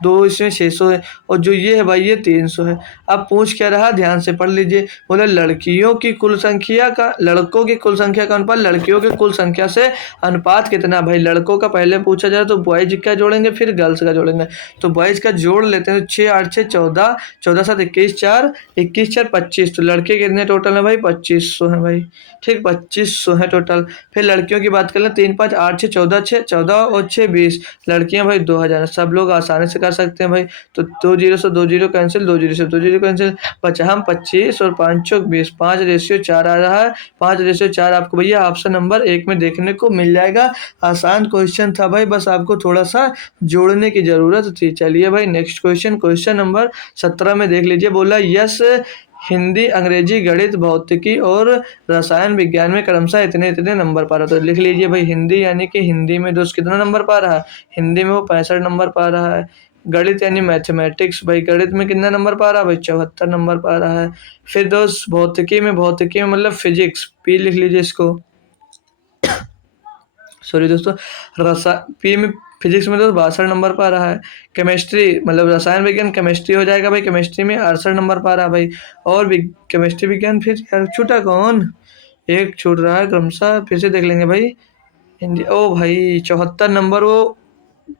दो इसमें 600 है। और जो ये है भाई ये 300 है। अब पूछ क्या रहा, ध्यान से पढ़ लीजिए। बोला लड़कियों की कुल संख्या का लड़कों की कुल संख्या का अनुपात लड़कियों की कुल संख्या से अनुपात कितना। भाई लड़कों का पहले पूछा जाए तो बॉयज का जोड़ेंगे फिर गर्ल्स का जोड़ेंगे। तो बॉयज का जोड़ लेते हैं, 6 8 6 14, 14 7 21 4, 21 4 25। तो लड़के कितने टोटल है भाई, 2500 है भाई। ठीक, 2500 है टोटल। फिर लड़कियों की बात कर लें, 3 5 8 6 14, 6 14 और 6 20। लड़कियां भाई 2000। सब लोग आसानी से कर सकते हैं भाई। तो 2 जीरो से 2 जीरो कैंसिल, 2 जीरो से 2 जीरो कैंसिल, बचा हम 25 और 5 चौक 20, 5:4 आ रहा है। 5:4 आपको भैया ऑप्शन नंबर 1 में देखने को मिल जाएगा। आसान क्वेश्चन था भाई, बस आपको थोड़ा सा जोड़ने की जरूरत थी। चलिए भाई नेक्स्ट क्वेश्चन, क्वेश्चन नंबर 17 में देख लीजिए। बोला यस हिंदी, अंग्रेजी, गणित, भौतिकी और रसायन विज्ञान में क्रमशः इतने इतने नंबर पा रहा। तो लिख लीजिए भाई हिंदी, यानी कि हिंदी में दोस्त कितना नंबर पा रहा है, हिंदी में वो 65 नंबर पा रहा है। गणित यानी मैथमेटिक्स, भाई गणित में कितना नंबर पा रहा है भाई, 74 नंबर पा रहा है। फिर दोस्त भौतिकी में मतलब फिजिक्स, पी लिख लीजिए इसको, सॉरी दोस्तों, पी में फिजिक्स में तो 62 नंबर पा रहा है। केमिस्ट्री मतलब रसायन विज्ञान केमिस्ट्री हो जाएगा भाई, केमिस्ट्री में 68 नंबर पा रहा है भाई। और भी केमिस्ट्री विज्ञान, फिर यार छूटा कौन, एक छूट रहा है क्रमशः, फिर से देख लेंगे भाई। हिंदी, ओ भाई 74 नंबर वो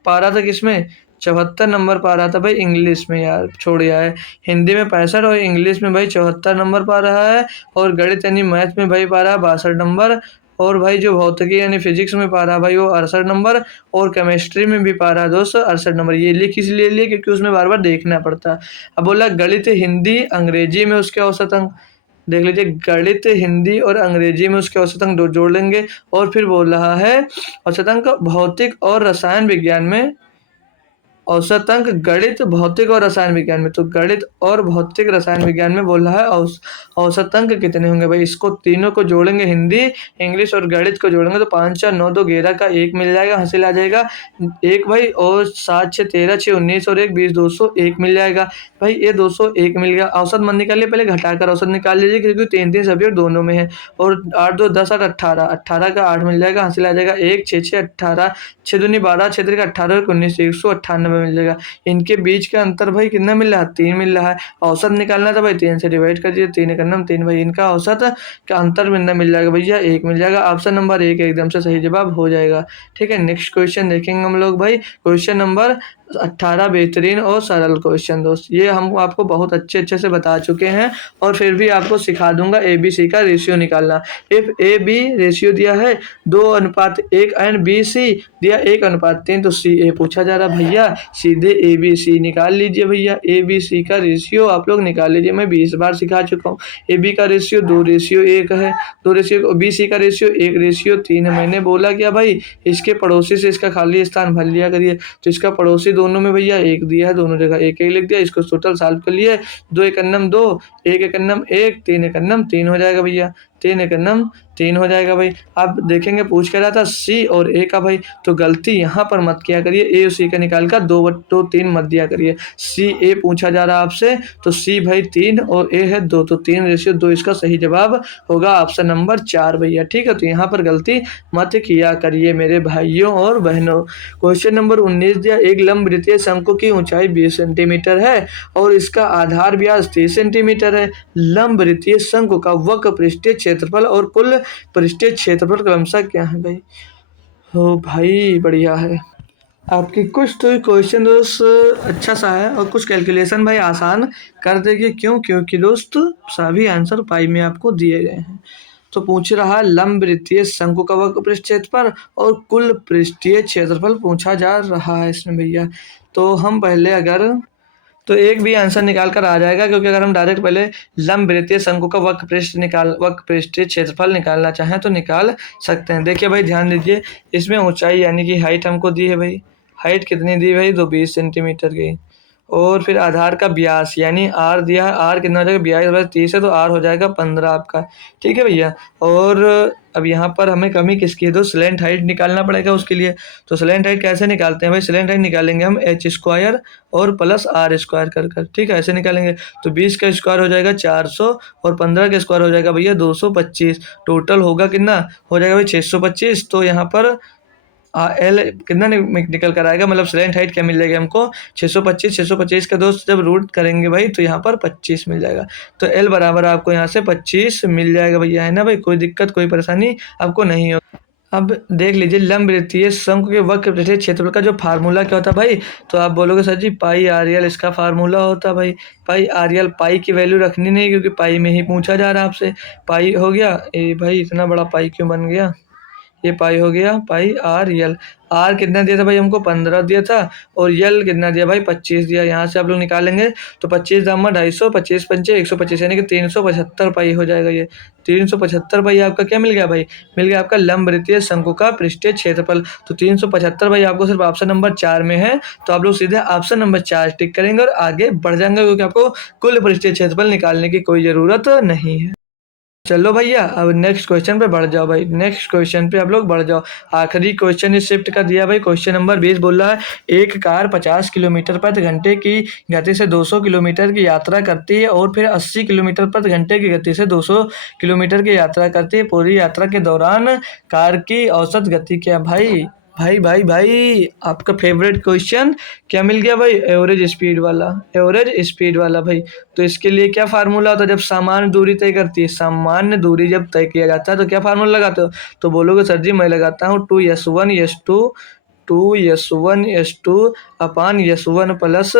पा रहा था किसमें, 74 नंबर पा रहा था भाई इंग्लिश में, यार छोड़ यार। हिंदी में 65 और इंग्लिश में भाई 74 नंबर पा रहा है। और गणित यानी मैथ में भाई पा रहा है 62 नंबर। और भाई जो भौतिकी यानी फिजिक्स में पा रहा है भाई वो 68 नंबर। और केमिस्ट्री में भी पा रहा है दोस्तों 68 नंबर। ये लिख इसलिए लिए क्योंकि उसमें बार बार देखना पड़ता है। अब बोला गणित, हिंदी, अंग्रेजी में उसके औसत अंक देख लीजिए। गणित, हिंदी और अंग्रेजी में उसके औसत अंक जोड़ लेंगे। और फिर बोल रहा है औसत अंक भौतिक और रसायन विज्ञान में, औसत अंक गणित, भौतिक और रसायन विज्ञान में। तो गणित और भौतिक रसायन विज्ञान में बोल रहा है औसत अंक कितने होंगे भाई। इसको तीनों को जोड़ेंगे, हिंदी, इंग्लिश और गणित को जोड़ेंगे तो 5 4 9 2 11 का 1 मिल जाएगा, हासिल आ जाएगा 1 भाई। और 7 6 13 6 19 और 1 20, 201 मिल जाएगा भाई। ये 201 मिल गया। औसत मत निकालिए, पहले घटाकर औसत निकाल लीजिए क्योंकि 3 सब्जेक्ट दोनों में है। और 8 2 10 8 18, 18 का 8 मिल जाएगा, हासिल आ जाएगा 1 6 6 18, 6 दूनी 12, 6 3 का 18 और 19, 198 मिल जाएगा। इनके बीच का अंतर भाई कितना मिल रहा है, 3 मिल रहा है। औसत निकालना था भाई 3 से डिवाइड कर दीजिए, 3 एकम 3 भाई। इनका औसत का अंतर मिल जाएगा भैया 1 मिल जाएगा। ऑप्शन नंबर 1 एकदम से सही जवाब हो जाएगा। ठीक है, नेक्स्ट क्वेश्चन देखेंगे हम लोग भाई, क्वेश्चन नंबर 18 बेहतरीन और सरल क्वेश्चन दोस्त। ये हम आपको बहुत अच्छे से बता चुके हैं और फिर भी आपको सिखा दूंगा ABC का रेशियो निकालना। इफ AB रेशियो दिया है 2:1 एंड BC दिया 1:3, तो CA पूछा जा रहा भैया, सीधे ABC निकाल लीजिए भैया। ABC का रेशियो आप लोग निकाल लीजिए, मैं 20 बार सिखा चुका हूँ। AB का रेशियो 2:1 है, 2 BC का रेशियो 1:3 है। मैंने बोला क्या भाई, इसके पड़ोसी से इसका खाली स्थान भर लिया करिए। तो इसका पड़ोसी दोनों में भैया 1 दिया है, दोनों जगह 1 1 लिख दिया। इसको टोटल सॉल्व कर लिए, 2 एकन्नम 2, 1 एकन्नम 1, 3 एकन्नम 3 हो जाएगा भैया, 3 एकन्नम 3 हो जाएगा भाई। आप देखेंगे पूछ के रहा था C और A का भाई, तो गलती यहाँ पर मत किया करिए, A और C का निकाल कर 2 2 3 मत दिया करिए। C A पूछा जा रहा है आपसे, तो C भाई 3 और A है 2, तो 3:2 इसका सही जवाब होगा ऑप्शन नंबर 4 भैया। ठीक है, तो यहाँ पर गलती मत किया करिए मेरे भाइयों और बहनों। क्वेश्चन नंबर 19 दिया, एक लंबवृत्तीय शंकु की ऊंचाई 20 सेंटीमीटर है और इसका आधार व्यास 30 सेंटीमीटर है। लंबवृत्तीय शंकु का वक्र पृष्ठीय क्षेत्रफल और कुल पृष्ठीय क्षेत्रफल क्रमशः क्या है भाई। हो भाई बढ़िया है आपकी। कुछ तो क्वेश्चन दोस्त अच्छा सा है और कुछ कैलकुलेशन भाई आसान कर देगी। क्यों, क्योंकि दोस्त सभी आंसर पाई में आपको दिए गए हैं। तो पूछ रहा है लंबवृत्तीय शंकु का वक्र पृष्ठ क्षेत्रफल और कुल पृष्ठीय क्षेत्रफल पूछा जा रहा है इसमें भैया। तो हम पहले अगर तो एक भी आंसर निकाल कर आ जाएगा, क्योंकि अगर हम डायरेक्ट पहले लंबवृत्तीय शंकु का वक्र पृष्ठीय क्षेत्रफल निकालना चाहें तो निकाल सकते हैं। देखिए भाई ध्यान दीजिए, इसमें ऊंचाई यानी कि हाइट हमको दी है भाई, हाइट कितनी दी भाई, तो 20 सेंटीमीटर की। और फिर आधार का 82 यानी आर दिया है, आर कितना हो जाएगा 22/30 है तो आर हो जाएगा 15 आपका। ठीक है भैया। और अब यहाँ पर हमें कमी किसकी है दोस्त, स्लेंट हाइट निकालना पड़ेगा उसके लिए। तो स्लेंट हाइट कैसे निकालते हैं भाई, स्लेंट हाइट निकालेंगे हम एच स्क्वायर और प्लस आर स्क्वायर कर कर, ठीक है, ऐसे निकालेंगे। तो 20 का स्क्वायर हो जाएगा 400 और 15 का स्क्वायर हो जाएगा भैया 225। टोटल होगा कितना, हो जाएगा भाई 625। तो यहाँ पर एल कितना निकल कर आएगा, मतलब स्लेंट हाइट क्या मिल जाएगी हमको 625। 625 का दोस्त जब रूट करेंगे भाई तो यहाँ पर 25 मिल जाएगा। तो एल बराबर आपको यहाँ से 25 मिल जाएगा भैया, है ना भाई, कोई दिक्कत कोई परेशानी आपको नहीं हो। अब देख लीजिए लंब वृत्तीय शंकु के वक्र वृत्तीय क्षेत्रफल का जो फार्मूला क्या होता है भाई, तो आप बोलोगे सर जी पाई आर एल इसका फार्मूला होता है भाई। पाई आर एल, पाई की वैल्यू रखनी नहीं क्योंकि पाई में ही पूछा जा रहा है आपसे। पाई हो गया, ए भाई इतना बड़ा पाई क्यों बन गया, ये पाई हो गया, पाई आर यल। आर कितना दिया था भाई हमको 15 दिया था और यल कितना दिया भाई 25 दिया। यहाँ से आप लोग निकालेंगे तो 25 दामा 250, 25 पंचे 125 यानी कि 375 पाई हो जाएगा। ये 375 पाई आपका क्या मिल गया भाई, मिल गया आपका लंब वृत्तीय शंकु का पृष्ठीय क्षेत्रफल। तो 375 भाई आपको सिर्फ ऑप्शन नंबर 4 में है, तो आप लोग सीधे ऑप्शन नंबर 4 टिक करेंगे और आगे बढ़ जाएंगे क्योंकि आपको कुल पृष्ठीय क्षेत्रफल निकालने की कोई ज़रूरत नहीं है। चलो भैया अब नेक्स्ट क्वेश्चन पे बढ़ जाओ भाई, नेक्स्ट क्वेश्चन पे आप लोग बढ़ जाओ। आखिरी क्वेश्चन इस शिफ्ट का दिया भाई, क्वेश्चन नंबर 20 बोल रहा है एक कार 50 किलोमीटर प्रति घंटे की गति से 200 किलोमीटर की यात्रा करती है और फिर 80 किलोमीटर प्रति घंटे की गति से 200 किलोमीटर की यात्रा करती है। पूरी यात्रा के दौरान कार की औसत गति क्या। भाई भाई भाई भाई आपका फेवरेट क्वेश्चन क्या मिल गया भाई, एवरेज स्पीड वाला, एवरेज स्पीड वाला भाई। तो इसके लिए क्या फार्मूला होता है जब सामान्य दूरी तय करती है, सामान्य दूरी जब तय किया जाता है तो क्या फार्मूला लगाते हो, तो बोलोगे सर जी मैं लगाता हूँ 2s1 अपान s1 प्लस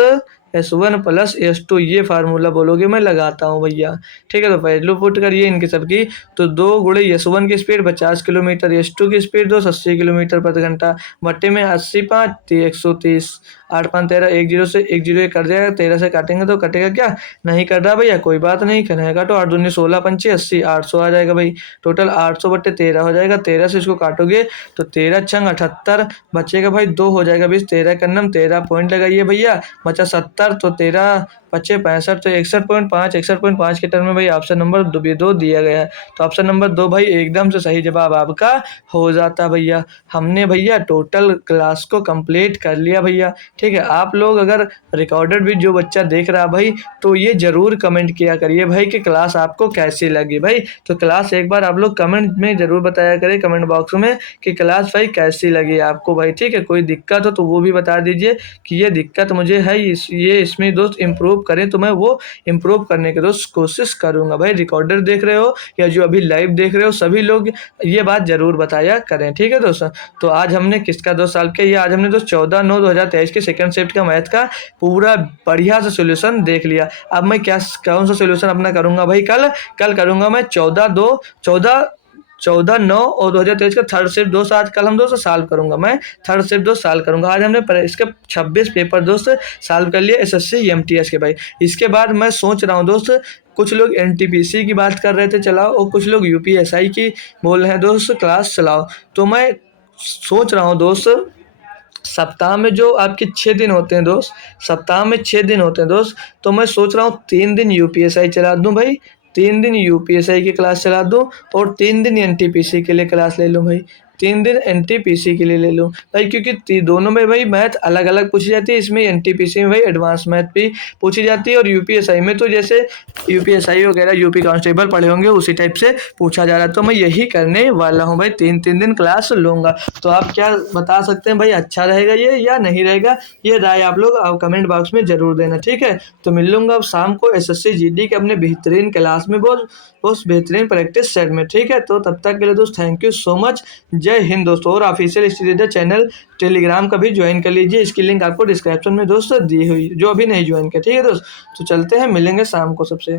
s1 ये फार्मूला बोलोगे मैं लगाता हूँ भैया। ठीक है, तो वैल्यू पुट करिए इनकी सबकी। तो 2 गुणे s1 की स्पीड 50 किलोमीटर, s2 की स्पीड 280 किलोमीटर प्रति घंटा, बट्टे में 80 5 130, 8 5 13, 1 0 से 1 0 कट जाएगा, 13 से काटेंगे तो कटेगा क्या, नहीं कट रहा भैया, कोई बात नहीं, करने काटो, 8 दूनी 16 पंचे 80, 800 आ जाएगा भाई। टोटल 800 बट्टे 13 हो जाएगा, 13 से इसको काटोगे तो 13 छंग 78 बचेगा भाई, 2 हो जाएगा 20, 13 का नम 13 पॉइंट लगाइए भैया, बचा 70, तो 13 पच्चे 65, तो 61.5 के टर्म में भाई ऑप्शन नंबर 2 दिया गया है। तो ऑप्शन नंबर 2 भाई एकदम से सही जवाब आपका हो जाता भैया। हमने भैया टोटल क्लास को कंप्लीट कर लिया भैया। ठीक है, आप लोग अगर रिकॉर्डेड भी जो बच्चा देख रहा है भाई तो ये जरूर कमेंट किया करिए भाई कि क्लास आपको कैसी लगी भाई। तो क्लास एक बार आप लोग कमेंट में जरूर बताया करें, कमेंट बॉक्स में कि क्लास भाई कैसी लगी आपको भाई। ठीक है, कोई दिक्कत हो तो वो भी बता दीजिए कि ये दिक्कत मुझे है, ये इसमें दोस्त इम्प्रूव करें तो मैं वो इम्प्रूव करने की दोस्त कोशिश करूंगा भाई। रिकॉर्डर देख रहे हो या जो अभी लाइव देख रहे हो सभी लोग ये बात जरूर बताया करें। ठीक है दोस्तों, तो आज हमने किसका 2 साल के, ये आज हमने दोस्त 14/9/2023 के सेकंड शिफ्ट का मैथ का पूरा बढ़िया सा सोल्यूशन देख लिया। अब मैं कौन सा सोल्यूशन अपना करूंगा भाई, कल करूंगा मैं 14/9 और 2023 का थर्ड शिफ्ट दोस्त। आज कल हम दोस्त सॉल्व करूंगा, मैं थर्ड शिफ्ट दोस्त सॉल्व करूंगा। आज हमने इसके 26 पेपर दोस्त सॉल्व कर लिए एसएससी एमटीएस के भाई। इसके बाद मैं सोच रहा हूँ दोस्त, कुछ लोग एनटीपीसी की बात कर रहे थे चलाओ और कुछ लोग यूपीएसआई की बोल रहे हैं दोस्त क्लास चलाओ। तो मैं सोच रहा हूँ दोस्त सप्ताह में जो आपके 6 दिन होते हैं दोस्त, सप्ताह में 6 दिन होते हैं दोस्त, तो मैं सोच रहा हूँ 3 दिन यूपीएसआई चला दूं भाई, 3 दिन यूपीएसआई की क्लास चला दूं और 3 दिन एनटीपीसी के लिए क्लास ले लूं भाई, 3 दिन एनटीपीसी के लिए ले लूं भाई, क्योंकि दोनों में भाई मैथ अलग अलग पूछी जाती है। इसमें एनटीपीसी में भाई एडवांस मैथ भी पूछी जाती है और यूपीएसआई में तो जैसे यूपीएसआई वगैरह यूपी कांस्टेबल पढ़े होंगे उसी टाइप से पूछा जा रहा है। तो मैं यही करने वाला हूँ भाई, 3 दिन क्लास लूँगा। तो आप क्या बता सकते हैं भाई, अच्छा रहेगा ये या नहीं रहेगा, ये राय आप लोग कमेंट बॉक्स में जरूर देना। ठीक है, तो मिल लूँगा अब शाम को एसएससी जीडी के अपने बेहतरीन क्लास में, बहुत बेहतरीन प्रैक्टिस सेट में। ठीक है, तो तब तक के लिए दोस्त थैंक यू सो मच, जय हिंद दोस्तों। और ऑफिशियल स्टडी चैनल टेलीग्राम का भी ज्वाइन कर लीजिए, इसकी लिंक आपको डिस्क्रिप्शन में दोस्तों दी हुई जो अभी नहीं ज्वाइन किया। ठीक है दोस्त, तो चलते हैं, मिलेंगे शाम को सबसे।